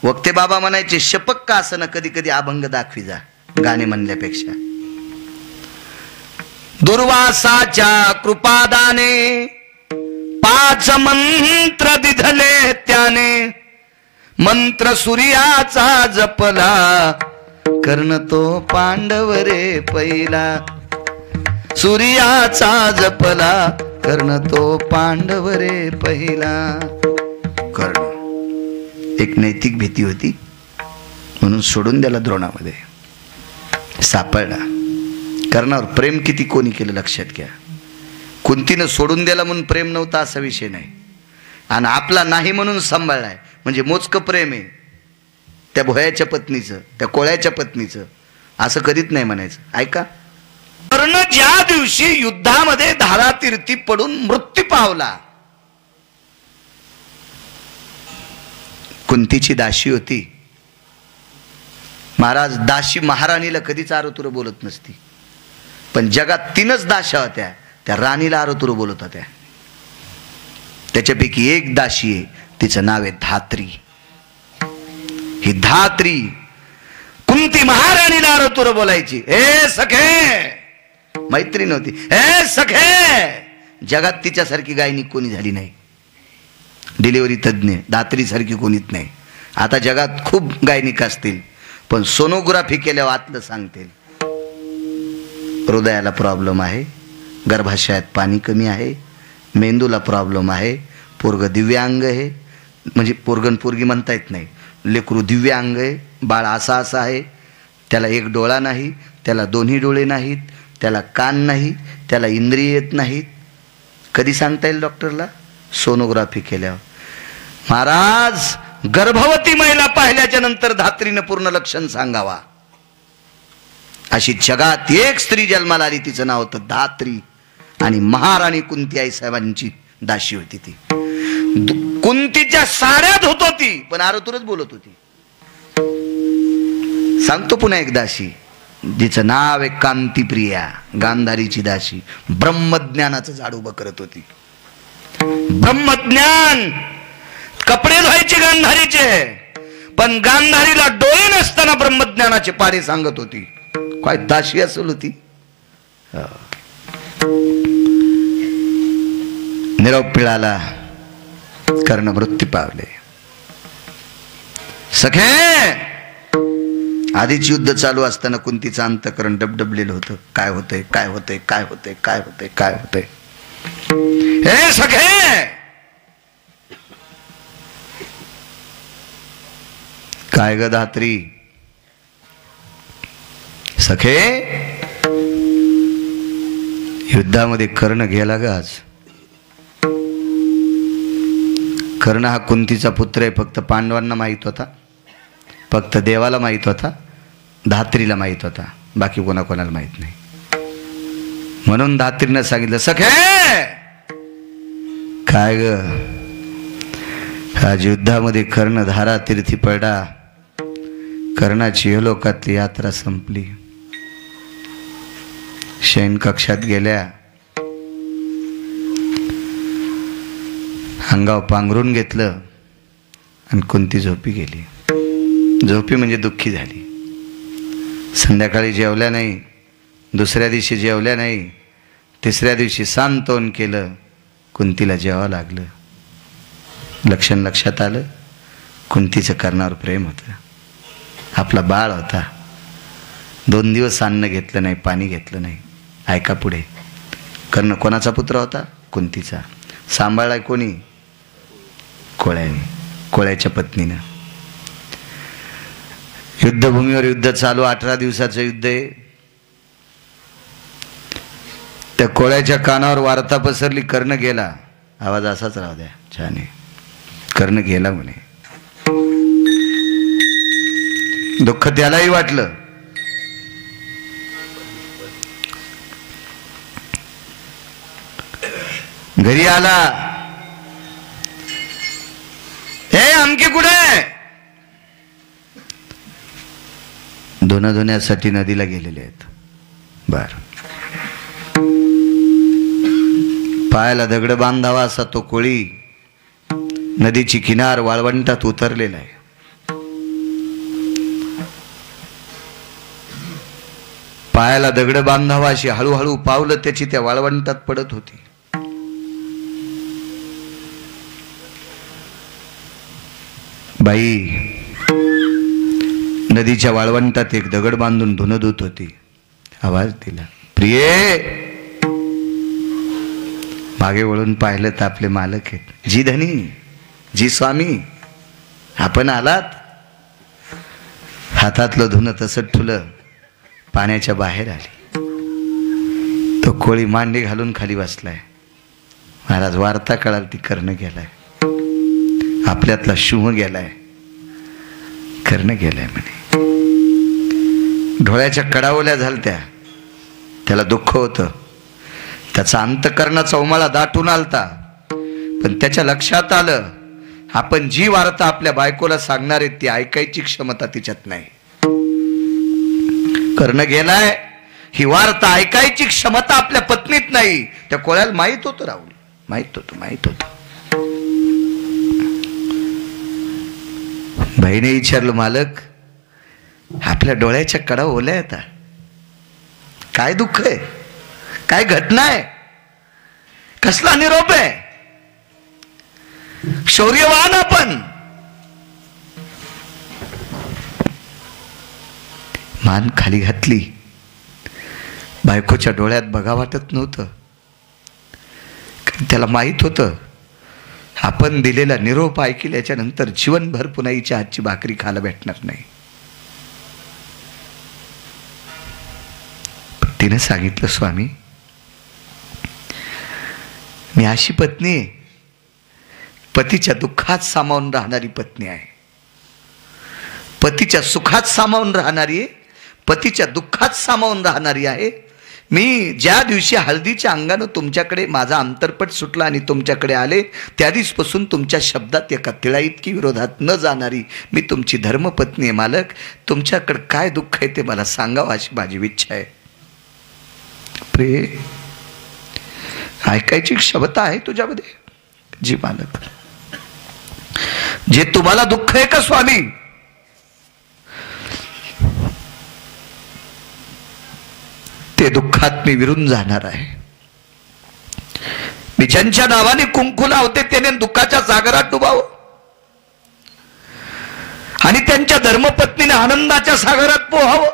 वक्ते बाबा म्हणायचे, शपक का असं ना कधी कधी अभंग दाखवी जा गाणे म्हणल्यापेक्षा. दुर्वासाच्या कृपादाने 5 मंत्र दिधले त्याने, मंत्र सूर्याचा जपला कर्ण तो पांडव रे पहिला. सूर्याचा जपला कर्ण तो पांडव रे पहिला. कर्ण एक नैतिक भीती होती म्हणून सोडून द्याला द्रोणामध्ये. सापडला. कर्णावर प्रेम किती कोणी केलं लक्षात घ्या. कुंतीनं सोडून द्याला म्हणून प्रेम नव्हता असा विषय नाही, आणि आपला नाही म्हणून सांभाळलाय म्हणजे मोजकं प्रेम आहे. त्या भोयाच्या पत्नीचं, त्या कोळ्याच्या पत्नीचं असं कधीच नाही म्हणायचं. ऐका, कर्ण ज्या दिवशी युद्धामध्ये धारातीर्थी पडून मृत्यू पावला, कुंतीची दाशी होती. महाराज दाशी महाराणीला कधीच आरोतुर बोलत नसती, पण जगात 3च दाशा होत्या, त्या राणीला आरोतुर बोलत होत्या. त्याच्यापैकी एक दाशी आहे, तिचं नाव आहे धात्री. ही धात्री कुंती महाराणीला आरोतुर बोलायची. ए सखे, मैत्री नव्हती. ए सखे, जगात तिच्यासारखी गायनी कोणी झाली नाही. डिलिव्हरी तज्ञ धात्री सारखी कोणीच नाही. आता जगात खूप गायनिक असतील, पण सोनोग्राफी केल्यावर आतलं सांगतील हृदयाला प्रॉब्लेम आहे, गर्भाशयात पाणी कमी आहे, मेंदूला प्रॉब्लेम आहे, पोरग दिव्यांग आहे. म्हणजे पोरगन पोरगी म्हणता येत नाही, लेकरू दिव्यांग आहे, बाळ असा असा आहे, त्याला एक डोळा नाही, त्याला दोन्ही डोळे नाहीत, त्याला कान नाही, त्याला इंद्रिय येत नाहीत. कधी सांगता येईल डॉक्टरला? सोनोग्राफी केल्यावर. महाराज गर्भवती महिला पाहिल्याच्या नंतर धात्रीनं पूर्ण लक्षण सांगावा. अशी जगात एक स्त्री जन्माला आली, तिचं नाव होतं धात्री, आणि महाराणी कुंती आई साहेबांची दाशी होती. ती कुंतीच्या साड्यात होत होती, पण आरोतुरच बोलत होती. सांगतो पुन्हा एक दाशी, जिचं नाव आहे कांतीप्रिया, गांधारीची दाशी. ब्रह्मज्ञानाचं झाड उभं करत होती. ब्रह्मज्ञान, कपडे धुवायचे गांधारीचे, पण गांधारीला डोळे नसताना ब्रह्मज्ञानाचे पारे सांगत होती. काय दाशी असेल होती. निरोप पिळाला, कर्ण मृत्यू पावले. सखे, आधीच युद्ध चालू असताना कुंतीचं अंतःकरण डबडबलेलं होतं. काय होतंय, काय होतंय, काय होतंय, काय होतंय, काय होतंय. हे सखे, काय ग धात्री, सखे, युद्धामध्ये कर्ण गेला ग आज. कर्ण हा कुंतीचा पुत्र आहे. फक्त पांडवांना माहित होता, फक्त देवाला माहित होता, धात्रीला माहित होता, बाकी कोणाकोणाला माहित नाही. म्हणून धात्रीनं सांगितलं, सखे काय ग, आज युद्धामध्ये कर्ण धारा तीर्थी पडला. कर्णाची यलोकातली यात्रा संपली. शयन कक्षात गेल्या, अंगाव पांघरून घेतलं आणि कुंती झोपी गेली. झोपी म्हणजे दुःखी झाली. संध्याकाळी जेवल्या नाही, दुसऱ्या दिवशी जेवल्या नाही, तिसऱ्या दिवशी सांत्वन केलं. कुंतीला जेवावं लागलं. लक्षण लक्षात आलं, कुंतीचं कर्णावर प्रेम होतं. आपला बाळ होता. 2 दिवस अन्न घेतलं नाही, पाणी घेतलं नाही. ऐका पुढे. कर्ण कोणाचा पुत्र होता? कुंतीचा. सांभाळलाय कोणी? कोळ्याने, कोळ्याच्या पत्नीनं. युद्धभूमीवर युद्ध चालू, 18 दिवसाचं युद्ध आहे. त्या कोळ्याच्या कानावर वार्ता पसरली, कर्ण गेला. आवाज असाच राहू द्या, छान आहे. कर्ण गेला म्हणे. दुःख त्यालाही वाटलं. घरी आला. हे आमके कुठे? धुण्यासाठी नदीला गेलेले आहेत. बर, पायाला दगड बांधावा असा तो कोळी नदीची किनार वाळवंटात उतरलेला आहे. पायाला दगड बांधावा अशी हळूहळू पावलं त्याची त्या वाळवंटात पडत होती. बाई नदीच्या वाळवंटात एक दगड बांधून धुणं धुत होती. आवाज दिला, प्रिये. मागे वळून पाहिलं तर आपले मालक आहेत. जी धनी, जी स्वामी, आपण आलात. हातातलं धुणं तसं ठुलं, पाण्याच्या बाहेर आली. तो कोळी मांडी घालून खाली बसलाय. महाराज वार्ता कळाल ती कर्ण गेलाय. आपल्यातला शुभ गेलाय, कर्ण गेलाय म्हणे. डोळ्याच्या कडावल्या झालत्या. त्याला दुःख होतं. त्याचा अंतकरणाचा उमाळा दाटून आलता. पण त्याच्या लक्षात आलं, आपण जी वार्ता आपल्या बायकोला सांगणार आहे ती ऐकायची क्षमता तिच्यात नाही. कर्ण गेलाय, ही वार्ता ऐकायची क्षमता आपल्या पत्नीत नाही. त्या कोळ्याला माहित होतं. राहुल माहित होतं. बाईने विचारलं, मालक आपल्या डोळ्याच्या कडा ओल्या येतात, काय दुःख आहे, काय घटना आहे, कसला निरोप आहे? शौर्यवान आपण. मान खाली घातली. बायकोच्या डोळ्यात बघा वाटत नव्हतं. त्याला माहित होतं, आपण दिलेला निरोप ऐकल्याच्या नंतर जीवनभर पुन्हा हिच्या हातची भाकरी खायला भेटणार नाही. तिने सांगितलं, स्वामी मी अशी पत्नी आहे, पतीच्या दुःखात सामावून राहणारी पत्नी आहे. पतीच्या सुखात सामावून राहणारी आहे, पतीच्या दुःखात सामावून राहणारी आहे. मी ज्या दिवशी हळदीच्या अंगानं तुमच्याकडे माझा अंतरपट सुटला आणि तुमच्याकडे आले, त्या दिवसपासून तुमच्या शब्दात एका तिळा इतकी विरोधात न जाणारी मी तुमची धर्मपत्नी आहे. मालक तुमच्याकडे काय दुःख आहे ते मला सांगावं अशी माझी इच्छा आहे. प्रिय, ऐकायची क्षमता आहे तुझ्यामध्ये? जी मालक. जे तुम्हाला दुःख आहे का स्वामी? ते दुःखात मी विरून जाणार आहे. मी ज्यांच्या नावाने कुंकू लावते त्याने दुःखाच्या सागरात डुबावं आणि त्यांच्या धर्मपत्नीने आनंदाच्या सागरात पोहावं.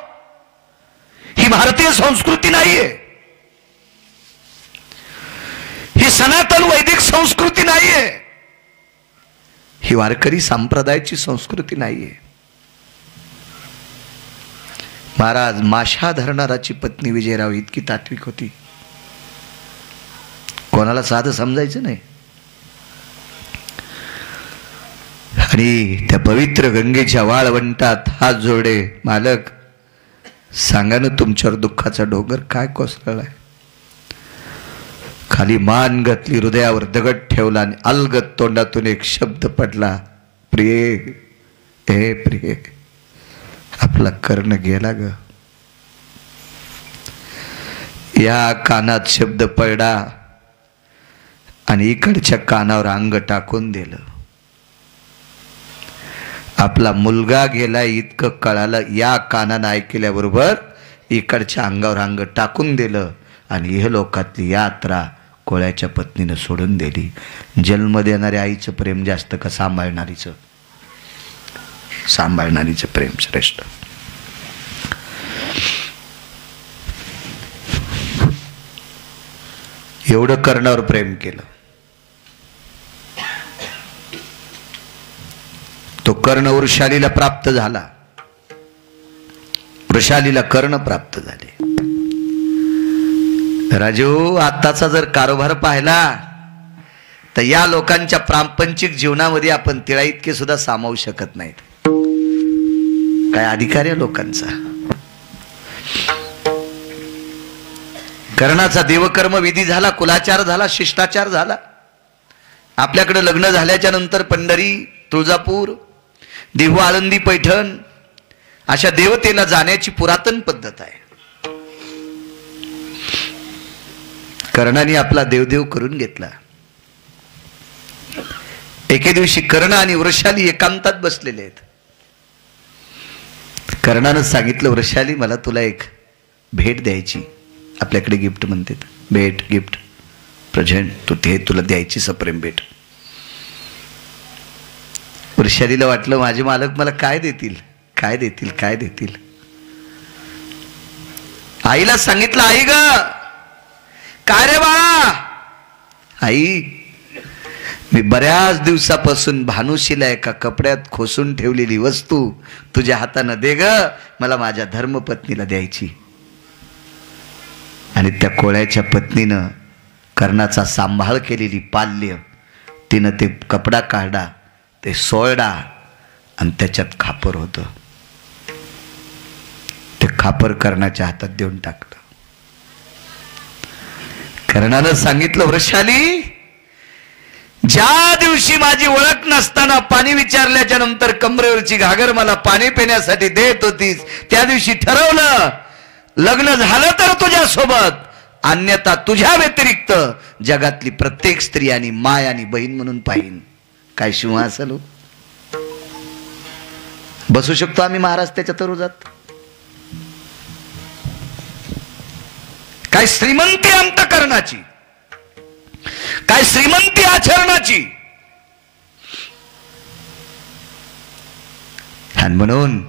ही भारतीय संस्कृती नाहीये. ही सनातन वैदिक संस्कृती नाहीये. ही वारकरी संप्रदायाची संस्कृती नाहीये. महाराज, माशा धरणाराची पत्नी विजयराव इतकी तात्विक होती, कोणाला साधं समजायचं नाही. आणि त्या पवित्र गंगेच्या वाळवंटात हात जोडे, मालक सांगा ना तुमच्यावर दुःखाचा डोंगर काय कोसळलाय. खाली मान घातली, हृदयावर दगड ठेवला आणि अलगद तोंडातून एक शब्द पडला, प्रिये, हे प्रिये, आपला कर्ण गेला ग. या कानात शब्द पडला आणि इकडच्या कानावर अंग टाकून दिलं. आपला मुलगा गेला इतकं कळालं. या कानानं ऐकल्याबरोबर इकडच्या अंगावर अंग टाकून दिलं आणि हे लोकातली यात्रा कोळ्याच्या पत्नीनं सोडून दिली. जन्म देणाऱ्या आईचं प्रेम जास्त का सांभाळणारीचं? सांभाळणारीचं प्रेम श्रेष्ठ. एवढं कर्णावर प्रेम केलं. तो कर्ण वृषालीला प्राप्त झाला, वृषालीला कर्ण प्राप्त झाले. राजू, आताचा जर कारभार पाहिला तर या लोकांच्या प्रापंचिक जीवनामध्ये आपण तिळा इतके सुद्धा सामावू शकत नाहीत. काय अधिकार आहे लोकांचा. कर्णाचा देवकर्म विधी झाला, कुलाचार झाला, शिष्टाचार झाला. आपल्याकडे लग्न झाल्याच्या नंतर पंढरी, तुळजापूर, देहू, आळंदी, पैठण अशा देवतेला जाण्याची पुरातन पद्धत आहे. कर्णाने आपला देवदेव करून घेतला. एके दिवशी कर्ण आणि वृषाली एकांतात बसलेले आहेत. कर्णानं सांगितलं, वृषाली, मला तुला एक भेट द्यायची. आपल्याकडे गिफ्ट म्हणतात, भेट, गिफ्ट, प्रेझेंट, तू ते तुला द्यायची सप्रेम भेट. वृषालीला वाटलं, माझे मालक मला काय देतील, काय देतील, काय देतील. आईला सांगितलं, आई ग, काय रे बाळा. आई, मी बऱ्याच दिवसापासून भानुशीला एका कपड्यात खोसून ठेवलेली वस्तू तुझ्या हातानं दे ग, मला माझ्या धर्मपत्नीला द्यायची. आणि त्या कोळ्याच्या पत्नीनं कर्णाचा सांभाळ केलेली पाल्य, तिनं ते कपडा काढला, ते सोळडा आणि त्याच्यात खापर होतं. ते खापर कर्णाच्या हातात देऊन टाकलं. कर्णानं सांगितलं, वृषाली, ज्या दिवशी माझी ओळख नसताना पाणी विचारल्याच्या नंतर कमरेवरची घागर मला पाणी पिण्यासाठी देत होतीस, त्या दिवशी ठरवलं, लग्न झालं तर तुझ्या सोबत, अन्यथा तुझ्या व्यतिरिक्त जगातली प्रत्येक स्त्री आणि माय आणि बहीण म्हणून पाहिन. काय सिंहासन हो. बसू शकतो आम्ही महाराज त्याच्या तरुजात. काय श्रीमंती अंतकरणाची, काय श्रीमंती आचरणाची. आणि म्हणून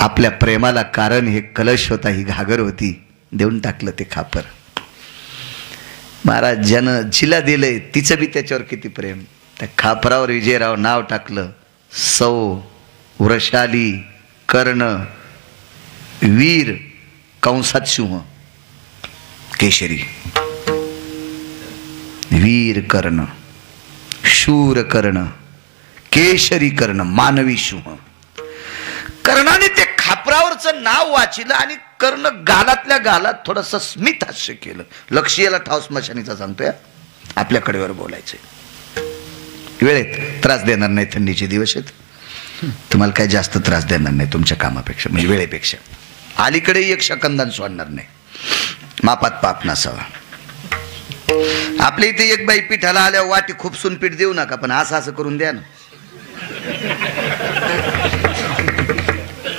आपल्या प्रेमाला कारण हे कलश होता, ही घागर होती, देऊन टाकलं ते खापर. महाराज, ज्यानं जिला दिलंय तिचं बी त्याच्यावर किती प्रेम. त्या खापरावर विजयराव नाव टाकलं, सौ वृषाली कर्ण वीर कंसात सिंह केशरी. वीर कर्ण, शूर कर्ण, केशरी कर्ण, मानवी सिंह. कर्णाने ते खापरावरचं नाव वाचिलं आणि कर्ण गालातल्या गालात थोडस स्मित हास्य केलं. लक्ष्याला ठाव स्मशानीचा सांगतोय, आपल्या कडेवर बोलायचंय. वेळेत त्रास देणार नाही, थंडीचे दिवस आहेत, तुम्हाला काही जास्त त्रास देणार नाही तुमच्या कामापेक्षा, म्हणजे वेळेपेक्षा. अलीकडे एक शकंदान सोडणार नाही, मापात पाप नसावा. आपल्या इथे एक बाई पिठाला आल्यावर वाटी खूपसून पीठ देऊ नका, पण असं असं करून द्या ना,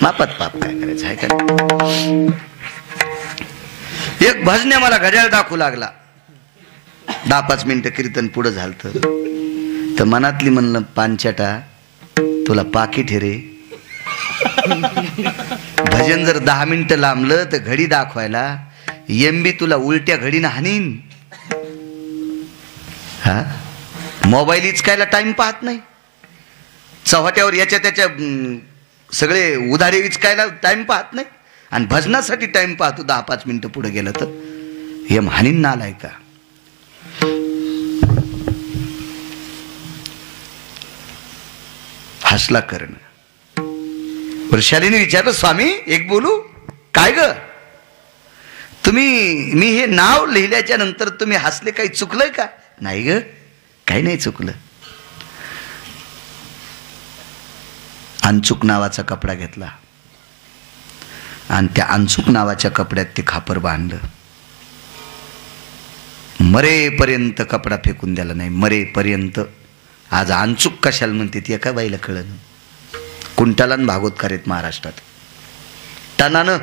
मापात पाप काय करायचं आहे का. एक भजने मला घड्याळ दाखवू लागला, 10-5 मिनिटं कीर्तन पुढं झालत, तर मनातली म्हणलं, पांचटा तुला पाकिट हे रे. भजन जर 10 मिनिटं लांबलं तर घडी दाखवायला एमबी तुला उलट्या घडीनं हानीन. हा, मोबाईल इचकायला टाइम पाहत नाही, चव्हाट्यावर याच्या त्याच्या सगळे उधारे विचकायला टाइम पाहत नाही. आणि भजनासाठी टाइम पाहतो 10-5 मिनिटं पुढे गेलं तर हे हानीन नालाय का. हसला कर्ण. वृषालीने विचारलं, स्वामी एक बोलू? काय ग तुम्ही, मी हे नाव लिहिल्याच्या नंतर तुम्ही हसले, काही चुकलंय का? नाही ग, काही नाही चुकलं. अंचूक नावाचा कपडा घेतला आणि त्या अंचूक नावाच्या कपड्यात ते खापर बांधलं. मरेपर्यंत कपडा फेकून द्याला नाही, मरेपर्यंत. आज अंचूक कशाला म्हणते ती एका बाईला कळलं. कुंटाला भागवतकार आहेत महाराष्ट्रात. टनानं,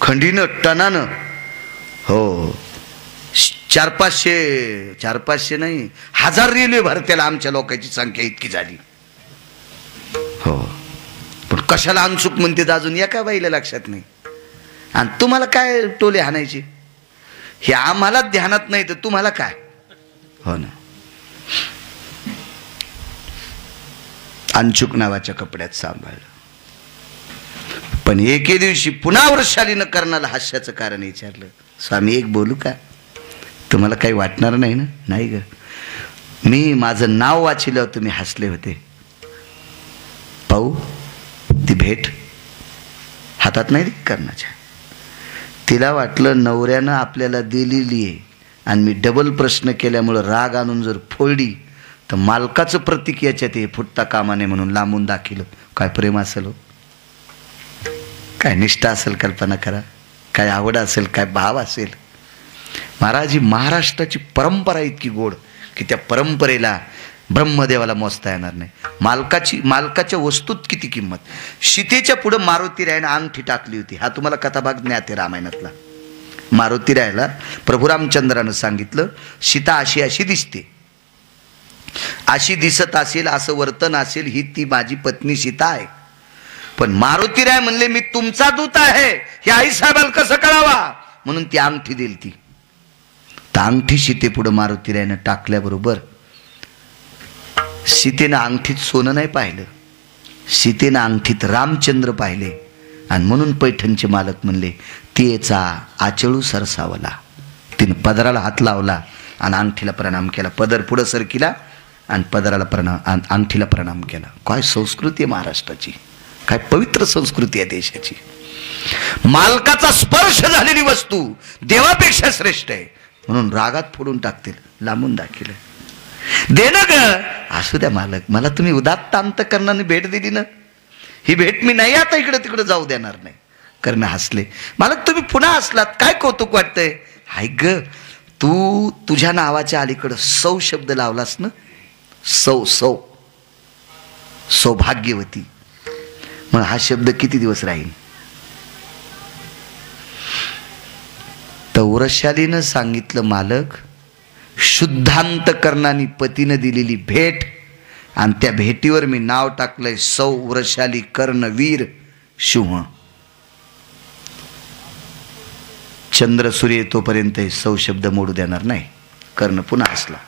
खंडीनं, टनानं. हो, 400-500 नाही, 1000 रेल्वे भरत्याला आमच्या लोकांची संख्या इतकी झाली. हो, पण कशाला अंचूक म्हणते अजून एका बाईला लक्षात नाही. आणि तुम्हाला काय टोले हाणायचे हे आम्हाला ध्यानात नाही तर तुम्हाला काय. हो ना. अंचूक नावाच्या कपड्यात सांभाळलं. पण एके दिवशी पुन्हा वृषालीनं कर्णाला हास्याचं कारण विचारलं, स्वामी एक बोलू का? तुम्हाला काही वाटणार नाही ना? नाही ग, मी माझं नाव वाचिलं तुम्ही हसले होते. पाहू ती भेट हातात नाही कर्णाच्या. तिला वाटलं नवऱ्यानं आपल्याला दिलेली आहे आणि मी डबल प्रश्न केल्यामुळं राग आणून जर फोडली तर मालकाचं प्रतीक याच्यात हे फुटता कामा नये म्हणून लांबून दाखिलं. काय प्रेम असेल, काय निष्ठा असेल, कल्पना करा. काय आवड असेल, काय भाव असेल. महाराज, ही महाराष्ट्राची परंपरा इतकी गोड की त्या परंपरेला ब्रह्मदेवाला मोजता येणार नाही. मालकाच्या वस्तूत किती किंमत. सीतेच्या पुढे मारुती रायानं अंगठी टाकली होती. हा तुम्हाला कथाभाग ज्ञात आहे रामायणातला. मारुती रायाला प्रभू रामचंद्रानं सांगितलं, सीता अशी अशी दिसते, अशी दिसत असेल, असं वर्तन असेल, ही ती माझी पत्नी सीता आहे. पण मारुती राय म्हणले, मी तुमचा दूत आहे हे आईसाहेबाला कसं कळावा, म्हणून ती अंगठी दिली. ती अंगठी सीते पुढे मारुती रायनं टाकल्याबरोबर सीतेनं अंगठीत सोनं नाही पाहिलं, सीतेनं अंगठीत रामचंद्र पाहिले. आणि म्हणून पैठणचे मालक म्हणले, तिचा आचळू सरसावला. तिनं पदराला हात लावला आणि अंगठीला प्रणाम केला. पदर पुढं सरकिला आणि पदराला प्रणाम, अंगठीला प्रणाम केला. काय संस्कृती आहे महाराष्ट्राची, काय पवित्र संस्कृती आहे देशाची. मालकाचा स्पर्श झालेली वस्तू देवापेक्षा श्रेष्ठ आहे म्हणून रागात फोडून टाकतील, लांबून दाखिलं. दे ना ग, असू द्या मालक, मला तुम्ही उदात्त अंतकरणाने भेट दिली ना, ही भेट मी नाही आता इकडे तिकडे जाऊ देणार नाही. कर्ण हसले. मालक तुम्ही पुन्हा हसलात, काय कौतुक वाटतंय. हाय ग, तू तुझ्या नावाच्या अलीकडं सौ शब्द लावलास ना, सौ सौभाग्यवती. मग हा शब्द किती दिवस राहील. तर वृषालीनं सांगितलं, मालक शुद्धांतकरणाने पतीनं दिलेली भेट आणि त्या भेटीवर मी नाव टाकलंय सौ वृषाली कर्णवीर सिंह. चंद्र सूर्य तोपर्यंत सौ शब्द मोडू देणार नाही. कर्ण पुन्हा हसला.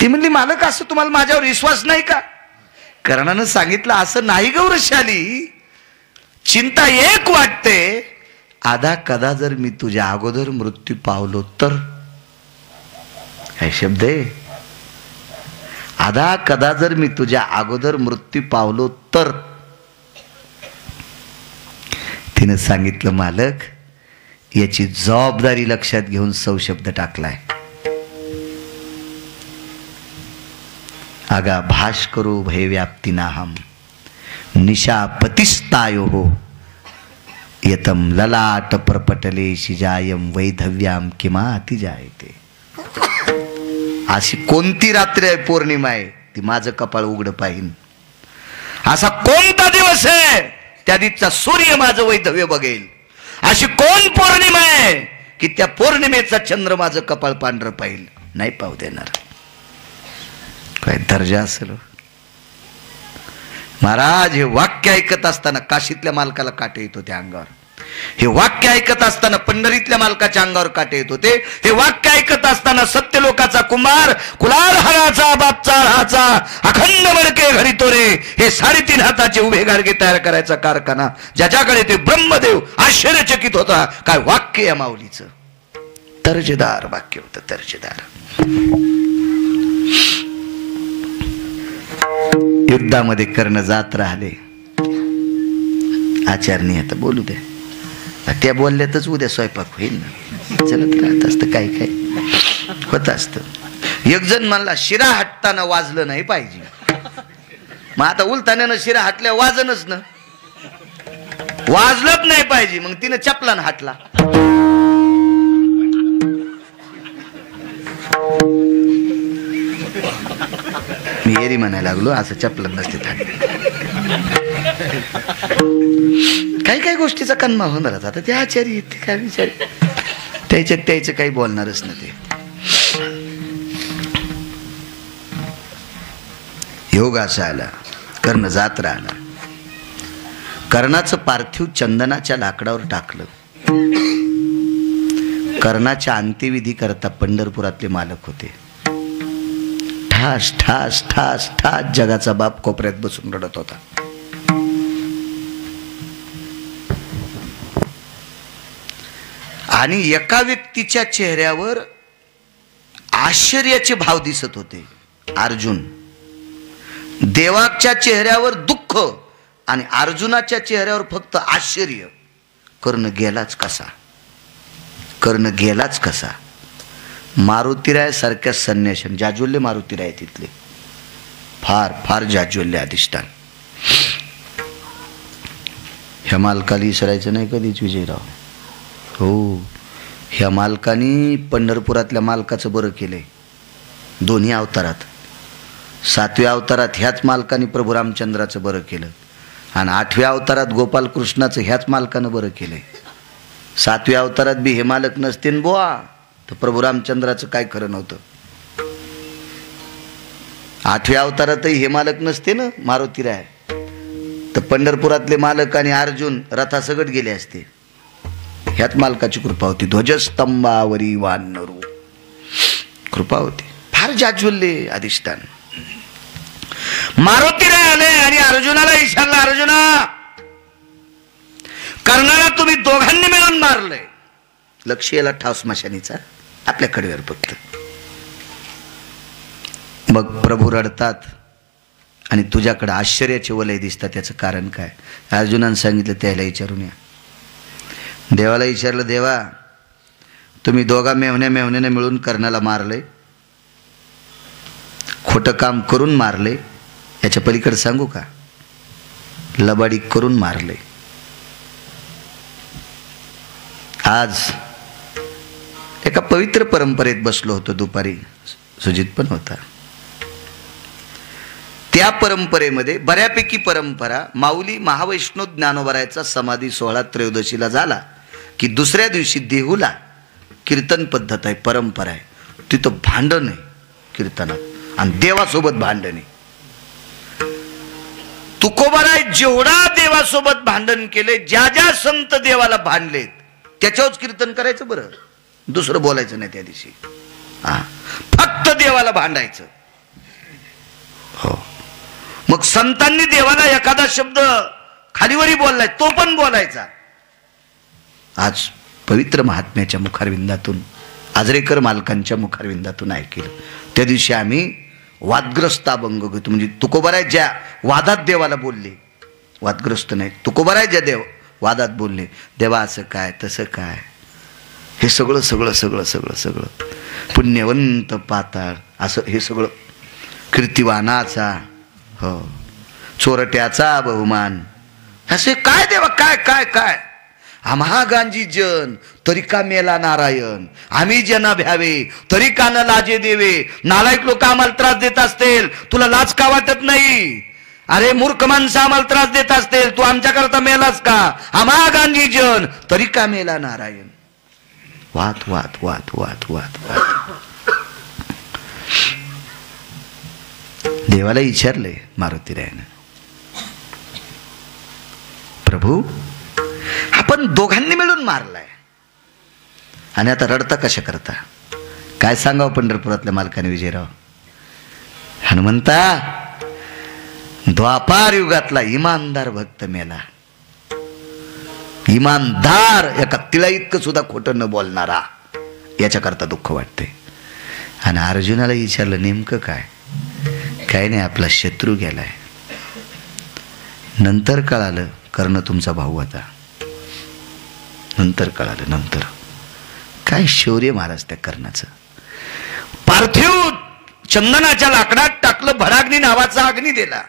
ती म्हणली, मालक असं तुम्हाला माझ्यावर विश्वास नाही का? कर्णानं सांगितलं, असं नाही ग वृषाली, चिंता एक वाटते, आधा कदा जर मी तुझ्या अगोदर मृत्यू पावलो तर. काय शब्द आहे, आधा कदा जर मी तुझ्या अगोदर मृत्यू पावलो तर. तिनं सांगितलं, मालक याची जबाबदारी लक्षात घेऊन सौ शब्द टाकलाय. आगा भाष करू भयव्याप्ती नाहम निशा पतिस्तायो हो यतम ललाट प्रपटले शिजायम वैधव्याम किमा अति जायते. अशी कोणती रात्र आहे, पौर्णिमा आहे, ती माझं कपाळ उघडं पाहिन. असा कोणता दिवस आहे, त्या दिवसाचा सूर्य माझं वैधव्य बघेल. अशी कोण पौर्णिमा आहे की त्या पौर्णिमेचा चंद्र माझं कपाळ पांढरं पाहिल. नाही पाहू देणार. काय दर्जा असेल महाराज. हे वाक्य ऐकत असताना काशीतल्या मालकाला काटे येतो त्या अंगावर. हे वाक्य ऐकत असताना पंढरीतल्या मालकाच्या अंगावर काटे येत होते. हे वाक्य ऐकत असताना सत्यलोकाचा कुंभार, कुलाल हराचा बापचा राहाचा, अखंड मडके घडीतो रे, हे 3.5 हाताचे उभे गाडगे तयार करायचा कारखाना, ज्याच्याकडे ते ब्रह्मदेव आश्चर्यचकित होता. काय वाक्य या माऊलीचं, दर्जेदार वाक्य होतं, दर्जेदार. युद्धामध्ये कर्ण जात राहिले. आचार्य आता बोलू दे, त्या बोलल्यातच उद्या स्वयंपाक होईल ना, चलत राहत असतं, काय काय होत असतं. एक जण म्हणला शिरा हटताना वाजलं नाही पाहिजे. मग आता उलताण्यानं शिरा हटल्या वाजनच ना, वाजलंच नाही पाहिजे. मग तिनं चपलान हाटला. मी एरी म्हणायला लागलो, असं चपलन नसते. काही काही गोष्टीचा कन्मा होणारच. आता ते आचार्य ते काय विचार, त्याचं काही बोलणारच ना. ते योग असा आला, कर्ण जात राहिला. कर्णाचं पार्थिव चंदनाच्या लाकडावर टाकलं. कर्णाच्या अंत्यविधी करता पंढरपुरातले मालक होते. ठास ठास ठास ठास जगाचा बाप कोपऱ्यात बसून रडत होता. आणि एका व्यक्तीच्या चेहऱ्यावर आश्चर्याचे भाव दिसत होते, अर्जुन. देवाच्या चेहऱ्यावर दुःख आणि अर्जुनाच्या चेहऱ्यावर फक्त आश्चर्य. कर्ण गेलाच कसा, कर्ण गेलाच कसा. मारुतीराय सारख्या संन्याशान, जाज्वल्य मारुतीराय तिथले, फार फार जाज्वल्य अधिष्ठान. ह्या मालकाला विसरायचं नाही कधीच विजयराव. हो, ह्या मालकानी पंढरपुरातल्या मालकाचं बरं केलंय दोन्ही अवतारात. 7व्या अवतारात ह्याच मालकाने प्रभू रामचंद्राचं बरं केलं, आणि 8व्या अवतारात गोपाल कृष्णाचं ह्याच मालकानं बरं केलंय. 7व्या अवतारात बी हे मालक नसते न बुवा, तर प्रभू रामचंद्राचं काय खरं नव्हतं. 8व्या अवतारातही हे मालक नसते ना मारुतीराय, तर पंढरपुरातले मालक आणि अर्जुन रथासगट गेले असते. ह्याच मालकाची कृपा होती. ध्वजस्तंभावरी वानरू कृपा होती. फार जाज्वल्य अधिष्ठान. मारुतीराय आले आणि अर्जुनाला विचारलं, अर्जुना, कर्णाला तुम्ही दोघांनी मिळून मारलंय. लक्ष याला ठाव स्मशानीचा, आपल्या कडव्यावर फक्त. मग प्रभू रडतात आणि तुझ्याकडे आश्चर्याचे वलय दिसतात. त्याचं कारण काय? अर्जुनानं सांगितलं, त्याला विचारून या. देवाला विचारलं, देवा, तुम्ही दोघा मेवण्याने मिळून कर्णाला मारले, खोटं काम करून मारले, याच्या पलीकडे सांगू का? लबाडी करून मारले. आज एका पवित्र परंपरेत बसलो होतो दुपारी, सुजित पण होता. त्या परंपरेमध्ये बऱ्यापैकी परंपरा, माऊली महावैष्णव ज्ञानोबरायचा समाधी सोहळा त्रयोदशीला झाला की दुसऱ्या दिवशी देहूला कीर्तन पद्धत आहे, परंपरा आहे. तिथं भांडण आहे कीर्तनात, आणि देवासोबत भांडण आहे. तुकोबाराय जेवढा देवासोबत भांडण केले, ज्या ज्या संत देवाला भांडलेत त्याच्यावरच कीर्तन करायचं. बरं, दुसरं बोलायचं नाही त्या दिवशी. फक्त देवाला भांडायचं. हो, मग संतांनी देवाला एखादा शब्द खालीवरी बोललाय, तो पण बोलायचा. आज पवित्र महात्म्याच्या मुखारविंदातून, आजरेकर मालकांच्या मुखारविंदातून ऐकलं. त्या दिवशी आम्ही वादग्रस्त अभंग घेतो. म्हणजे तुकोबाराय ज्या वादात देवाला बोलले, वादग्रस्त नाही, तुकोबाराय ज्या देव वादात बोलले, देवा असं काय तसं काय, हे सगळं सगळं सगळं सगळं सगळं पुण्यवंत पाताळ, असं हे सगळं कीर्तिवानाचा, हो, चोरट्याचा बहुमान, असे काय देवा, काय काय काय. आम्हा गांजी जन तरी का मेला नारायण, आम्ही जना भ्यावे तरी का न लाजे देवे. नालायक लोक आम्हाला त्रास देत असतील, तुला लाज का वाटत नाही? अरे मूर्ख माणसं आम्हाला त्रास देत असतील, तू आमच्याकरता मेलास का? आम्हा गांधी जन तरी का मेला नारायण. वाद वाद वाद वाद वाद वाद. देवाला विचारले मारुतीरायनं, प्रभू, आपण दोघांनी मिळून मारलाय. आणि आता रडता कशा करता? काय सांगावं पंढरपुरातल्या मालकाने विजयराव? हनुमंता, द्वापार युगातला इमानदार भक्त मेला. इमानदार, एका तिळा इतकं सुद्धा खोटं न बोलणारा, याच्याकरता दुःख वाटते. आणि अर्जुनाला विचारलं नेमकं काय? काय नाही, आपला शत्रू गेलाय. नंतर कळालं कर्ण तुमचा भाऊ होता. नंतर कळालं. नंतर काय शौर्य महाराज त्या कर्णाचं. पार्थिव चंदनाच्या लाकडात टाकलं, भडाग्नी नावाचा अग्नी दिला.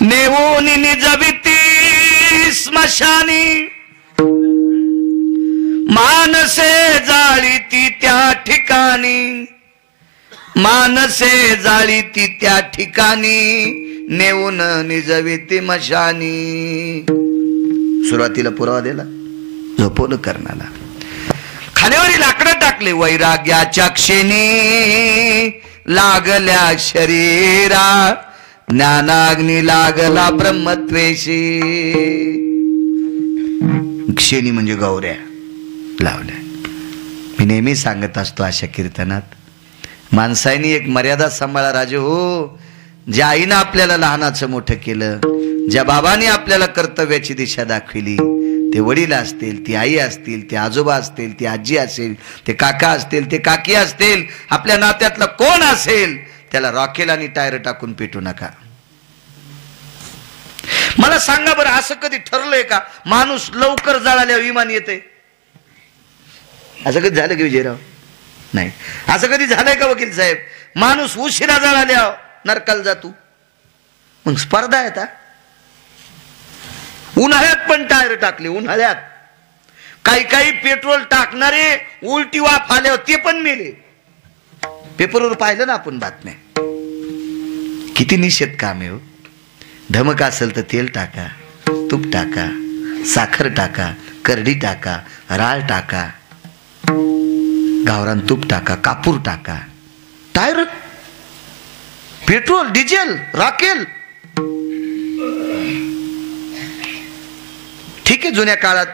नेवोनी निजविती स्मशानी, मानसे जाळीती त्या ठिकाणी. मानसे जाळीती त्या ठिकाणी, नेऊन निजविती मशानी. सुरुवातीला पुरावा दिला, झोपवलं कर्णाला. खाण्यावरी लाकडं टाकले. वैराग्याच्या क्षणी लागल्या शरीरा, ज्ञानाग्नी लागला ब्रह्मत्वेशी. क्षणी म्हणजे गौऱ्या लावल्या. मी नेहमी सांगत असतो अशा कीर्तनात, माणसाईनी एक मर्यादा सांभाळा राजे हो. ज्या आईनं आपल्याला लहानाचं मोठं केलं, ज्या बाबांनी आपल्याला कर्तव्याची दिशा दाखविली, ते वडील असतील, ती आई असतील, ते आजोबा असतील, ती आजी असेल, ते काका असतील, ते काकी असतील, आपल्या नात्यातला कोण असेल, त्याला रॉकेल आणि टायर टाकून पेटू नका. मला सांगा बरं, असं कधी ठरलंय का माणूस लवकर जळाल्यावर विमान येते? असं कधी झालं की विजयराव? नाही. असं कधी झालंय का वकील साहेब? माणूस उशिरा जळाल्यावर नरकाला जातो. मग स्पर्धा आहे. उन्हाळ्यात पण टायर टाकले. उन्हाळ्यात काही पेट्रोल टाकणारे उलटी वाफ आल्यावर ते पण मेले. पेपरवर पाहिलं ना आपण बातम्या. किती निषेध काम आहे हो. धमक असेल तर तेल टाका, तूप टाका, साखर टाका, करडी टाका, राळ टाका, गावरान तूप टाका, कापूर टाका. टायर, पेट्रोल, डिझेल, रॉकेल. ठीक आहे, जुन्या काळात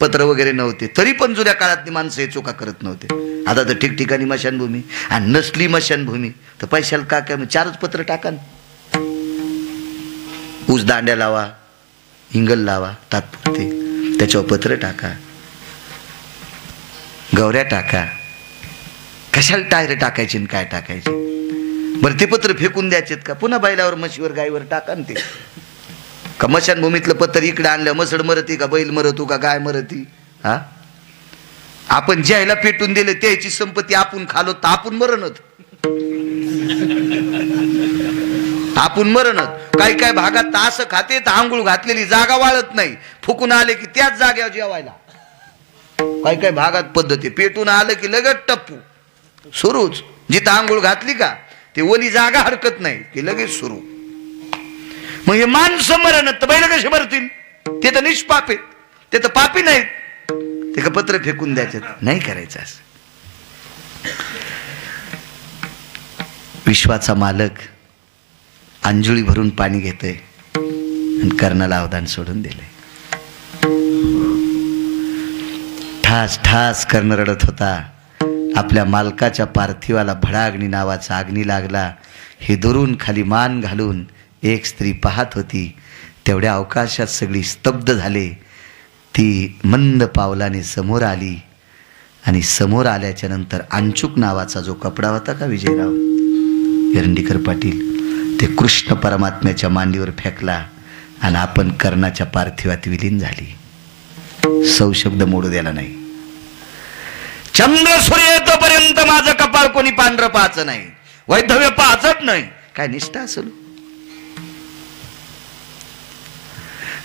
पत्र वगैरे नव्हते, तरी पण जुन्या काळातली माणसं हे चुका करत नव्हते. आता तर ठिकठिकाणी मशानभूमी. आणि नसली मशानभूमी तर पैशाला का काय 4च पत्र टाका. ऊस दांड्या लावा, इंगल लावा तात्पुरते, त्याच्यावर पत्र टाका, गौऱ्या टाका. कशाला टायर टाकायचे काय टाकायचे? बरं ते पत्र फेकून द्यायचेत का? पुन्हा बैलावर, म्हशीवर, गायीवर टाका ना ते. का मशानभूमीतलं पत्र इकडे आणलं मसड मरती का बैल मरतो का गाय मरती? हा, आपण ज्याला पेटून दिले त्याची संपत्ती आपण खालो तर आपण मरणत. आपण मरणत. काही भागात असं खाते तर आंघोळ घातलेली जागा वाळत नाही, फुकून आले की त्याच जागेवर जेवायला. काही भागात पद्धती, पेटून आलं की लगेच टप्पू सुरूच. जिथं आंघोळ घातली का ते ओली जागा हरकत नाही की लगेच सुरू. मग हे माणसं मरण तर बैल कसे मरतील? ते तर निष्पाप आहेत, ते तर पापी नाहीत. ते का पत्र फेकून द्यायचे नाही करायचं. असं विश्वाचा मालक अंजुळी भरून पाणी घेतोय आणि कर्णाला अवदान सोडून दिलंय. ठास ठास कर्ण रडत होता. आपल्या मालकाच्या पार्थिवाला भडाग्नी नावाचा अग्नी लागला. हे दुरून खाली मान घालून एक स्त्री पाहत होती. तेवढ्या अवकाशात सगळी स्तब्ध झाले. ती मंद पावलाने समोर आली आणि समोर आल्याच्या नंतर अंचुक नावाचा जो कपडा होता का विजयराव एरंडीकर पाटील, ते कृष्ण परमात्म्याच्या मांडीवर फेकला आणि आपण कर्णाच्या पार्थिवात विलीन झाली. सौ शब्द मोडू द्याला नाही. चंद्र सूर्य येतोपर्यंत माझं कपाळ कोणी पांढरं पाहायचं नाही, वैधव्य पाहत नाही. काय निष्ठा असेल?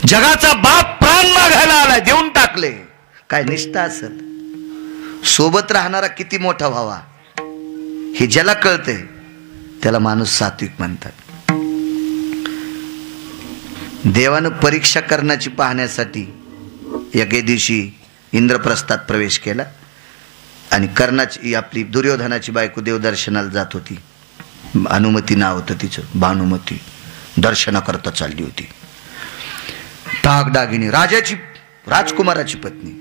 जगाचा बाप प्राण मागायला आलाय, देऊन टाकले. काय निष्ठा असेल? सोबत राहणारा किती मोठा व्हावा हे ज्याला कळते त्याला माणूस सात्विक म्हणतात. देवानं परीक्षा करण्याची पाहण्यासाठी एके दिवशी इंद्रप्रस्थात प्रवेश केला आणि कर्णाची आपली दुर्योधनाची बायको देवदर्शनाला जात होती. अनुमती नाव होतं तिचं, भानुमती. दर्शना करता चालली होती. दागदागिनी, राजाची राजकुमाराची पत्नी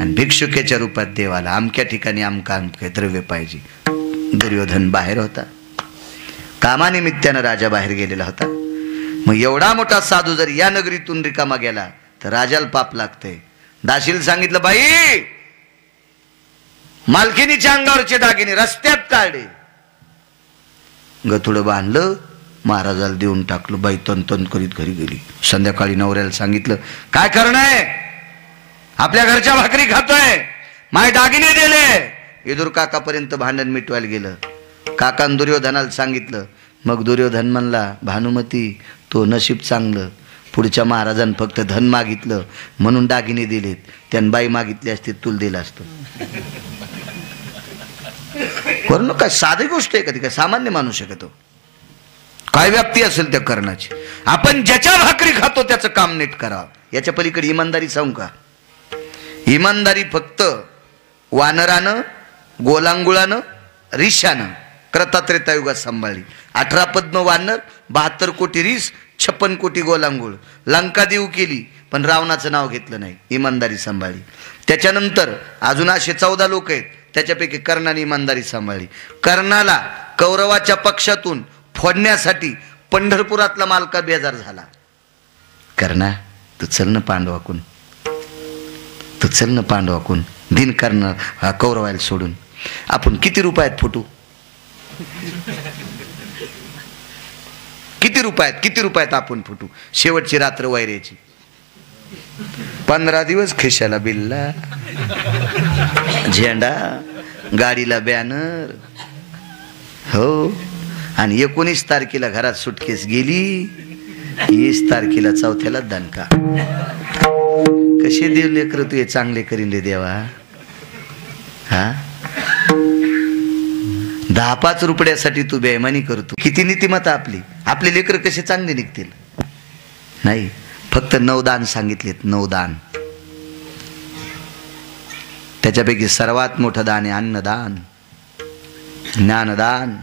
आणि भिक्षुकेच्या रूपात देवाला अमक्या ठिकाणी अमका द्रव्य पाहिजे. दुर्योधन बाहेर होता, कामानिमित्तानं राजा बाहेर गेलेला होता. मग एवढा मोठा साधू जर या नगरीतून रिकामा गेला तर राजाला पाप लागतंय. दासीला सांगितलं, बाई मालकिनीच्या अंगावरचे दागिने रस्त्यात काढले. गथुडं बांधलं, महाराजाला देऊन टाकलं. बाई तन करीत घरी गेली. संध्याकाळी नवऱ्याला सांगितलं, काय करणं आपल्या घरच्या भाकरी खातोय, माय दागिने दिले. विदुर काकापर्यंत भांडण मिटवायला गेलं. काकान दुर्योधनाला सांगितलं. मग दुर्योधन म्हणला, भानुमती तो नशीब चांगलं, पुढच्या महाराजांनी फक्त धन मागितलं म्हणून दागिने दिलेत, त्यानं बाई मागितली असते तुला दिलं असतं. करणं काय साधी गोष्ट आहे कधी, काय सामान्य मानू शकतो. काय व्याप्ती असेल त्या कर्णाची. आपण ज्याच्या भाकरी खातो त्याचं काम नीट करावं. याच्या पलीकडे इमानदारी सांगू का? इमानदारी फक्त वानरानं, गोलांगुळानं, ऋषानं क्रतात्रेतायुगात सांभाळली. 18 पद्म वानर, 72 कोटी रीस, 56 कोटी गोलांगुळ. लंका देऊ केली पण रावणाचं नाव घेतलं नाही, इमानदारी सांभाळली. त्याच्यानंतर अजून असे 14 लोक आहेत, त्याच्यापैकी कर्णाने इमानदारी सांभाळली. कर्णाला कौरवाच्या पक्षातून फोडण्यासाठी पंढरपुरातला मालका बेजार झाला. कर्णा तू चल न पांडवाकून, तू चल न पांडवाकून, दिन कर्ण कौरवाला सोडून आपण किती रुपयात फुटू, किती रुपयात आपण फुटू. शेवटची रात्र वैऱ्याची. 15 दिवस खिशाला बिल्ला, झेंडा, गाडीला बॅनर. हो, आणि 19 तारखेला घरात सुटकेस गेली, 20 तारखेला चौथ्याला दणका. कसे देव लेकर तू हे चांगले करीन रे देवा. हा 10-5 रुपयासाठी तू बेईमानी करतो. किती नीतिमत्ता आपली. आपले लेकर कसे चांगले निघतील. नाही, फक्त 9 दान सांगितलेत. 9 दान. त्याच्यापैकी सर्वात मोठं दान आहे अन्नदान, ज्ञानदान,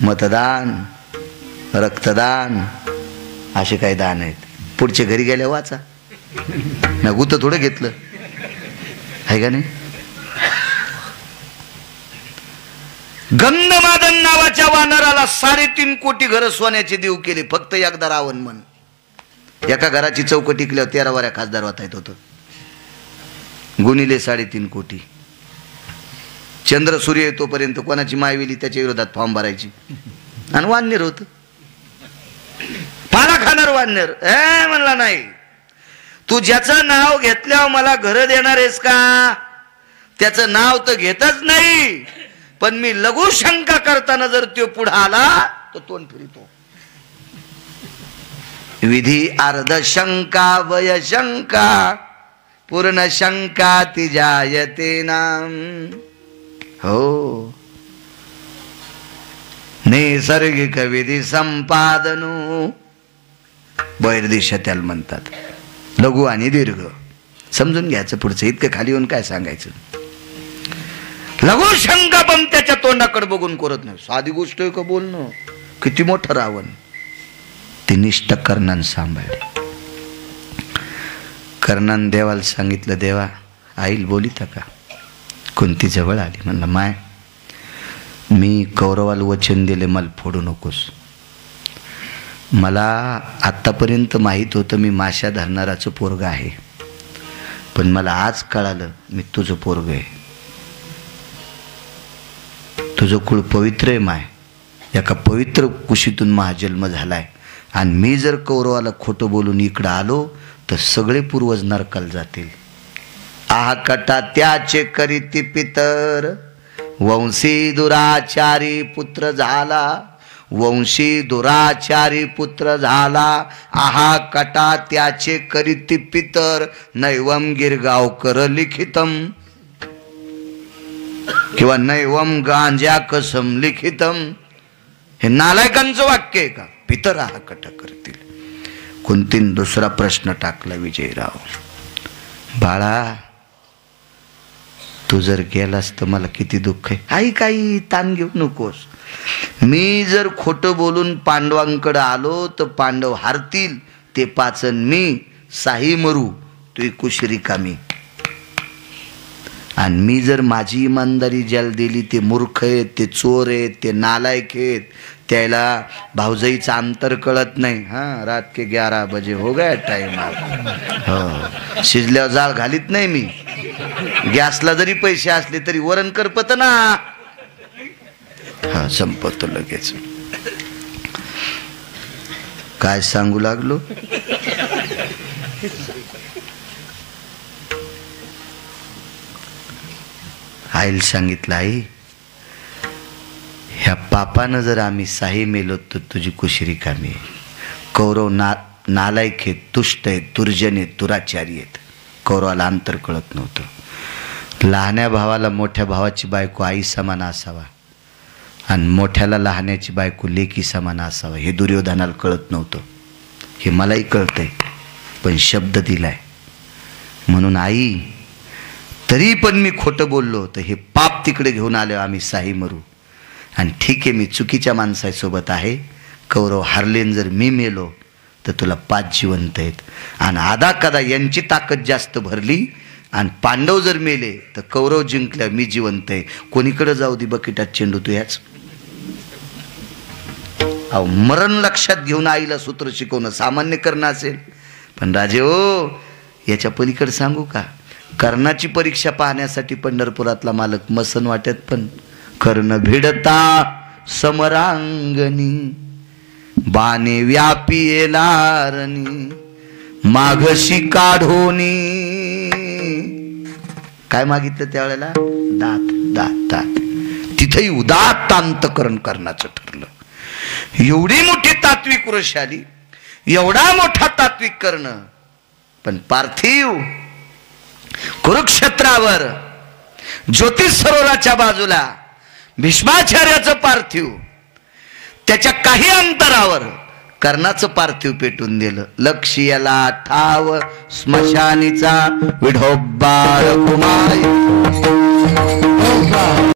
मतदान, रक्तदान. असे काही दान आहेत. पुढचे घरी गेल्या वाचा. ना गुत थोडं घेतलं आहे का नाही. गंधमादन नावाच्या वानराला 3.5 कोटी घर सोन्याचे देऊ केले. फक्त एकदा रावण म्हण. एका घराची चौकट टिकल्यावर 13 वाऱ्या खासदार वाता येत होतं. गुणिले 3.5 कोटी. चंद्र सूर्य येतोपर्यंत कोणाची मायवेली त्याच्या विरोधात फॉर्म भरायची. आणि वानर होत, पाला खाणार वानर. म्हणला नाही, तू ज्याचं नाव घेतल्यावर मला घर देणार आहेस का, त्याचं नाव तर घेतच नाही. पण मी लघु शंका करताना जर तो पुढे आला तर तोंड फिरतो. विधी अर्ध शंका वय शंका पूर्ण शंका ती जायते नाम. हो, नैसर्गिक विधी संपादनो बैरदिशा त्याला म्हणतात. लघु आणि दीर्घ समजून घ्यायचं. पुढचं इतकं खाली येऊन काय सांगायचं. लघु शंका पण त्याच्या तोंडाकडे बघून करत नाही. साधी गोष्ट आहे का बोलणं. किती मोठं रावण. ते निष्ठ कर्णानं सांभाळले. कर्णानं देवाला सांगितलं, देवा आईल बोलिता का. कुंती जवळ आली. म्हणलं, माय मी कौरवाला वचन दिले मला फोडू नकोस. मला आत्तापर्यंत माहीत होतं मी माश्या धरणाराचं पोरग आहे, पण मला आज कळालं मी तुझं पोरग आहे. तुझं कुळ पवित्र आहे माय. एका पवित्र कुशीतून महाजन्म झालाय. आणि मी जर कौरवाला खोटं बोलून इकडं आलो तर सगळे पूर्वज नरकाला जातील. आहा कटा त्याचे करीती पितर वंशी दुराचारी पुत्र झाला. वंशी दुराचारी पुत्र झाला. आहा कटा त्याचे करीती पितर नैवम गिरगावकर लिखितम किंवा नैवम गांजा कसम लिखितम. हे नालायकांचं वाक्य आहे का. पितर आहा कटा करतील. कुंतीन दुसरा प्रश्न टाकला विजयराव. बाळा तू जर गेलास तर मला किती दुःख आहे. आई काही ताण घेऊ नकोस. मी जर खोटं बोलून पांडवांकडे आलो तर पांडव हारतील. ते पाचन मी, साही मरू तुही कुशरी कामी. आणि मी जर माझी इमानदारी ज्याला दिली, ते मूर्ख आहेत, ते चोर आहेत, ते नालायक आहेत, त्याला भाऊजाईचं अंतर कळत नाही. हां, रात के 11 बजे हो गया टाइम. हो, शिजल्यावर जाळ घालीत नाही मी. गॅसला जरी पैसे असले तरी वरण करपत ना. हा, संपतो लगेच. काय सांगू लागलो? आईला सांगितलं, आई ह्या पापानं जर आम्ही साही मेलो तर तुझी कुशरी कामी. कौरव नालायक आहेत, दुष्ट आहेत, दुर्जन आहेत, दुराचारी आहेत. कौरवाला अंतर कळत नव्हतं. लहान्या भावाला मोठ्या भावाची बायको आई समान असावा आणि मोठ्याला लहान्याची बायको लेकी समान असावा हे दुर्योधनाला कळत नव्हतं. हे मलाही कळतंय, पण शब्द दिलाय म्हणून आई, तरी पण मी खोटं बोललो तर हे पाप तिकडे घेऊन आलो आम्ही साही मरू. आणि ठीक आहे, मी चुकीच्या माणसासोबत आहे. कौरव हारलेन जर मी मेलो तर तुला 5 जिवंत आहेत. आणि आधा कदा यांची ताकद जास्त भरली आणि पांडव जर मेले तर कौरव जिंकल्या, मी जिवंत आहे. कोणीकडे जाऊ दे बकिटात चेंडू तू याच. अहो, मरण लक्षात घेऊन आईला सूत्र शिकवणं सामान्य करणं असेल. पण राजे हो, याच्या पलीकडे सांगू का? कर्णाची परीक्षा पाहण्यासाठी पंढरपुरातला मालक मसन वाटत, पण कर्ण भिडता समरांगणी, बाणे व्यापी लारणी, माघशी काढोनी. काय मागितलं त्यावेळेला? दात दात दात. तिथेही उदात्त अंतकरण कर्णाचं ठरलं. एवढी मोठी तात्विक वृषाली, एवढा मोठा तात्विक कर्ण, पण पार्थिव कुरुक्षेत्रावर ज्योतिष सरोवराच्या बाजूला भीष्माचार्याचं पार्थिव, त्याच्या काही अंतरावर कर्णाचं पार्थिव पेटून दिलं. लक्ष्याला ठाव स्मशानीचा विढोबा रघुमाई.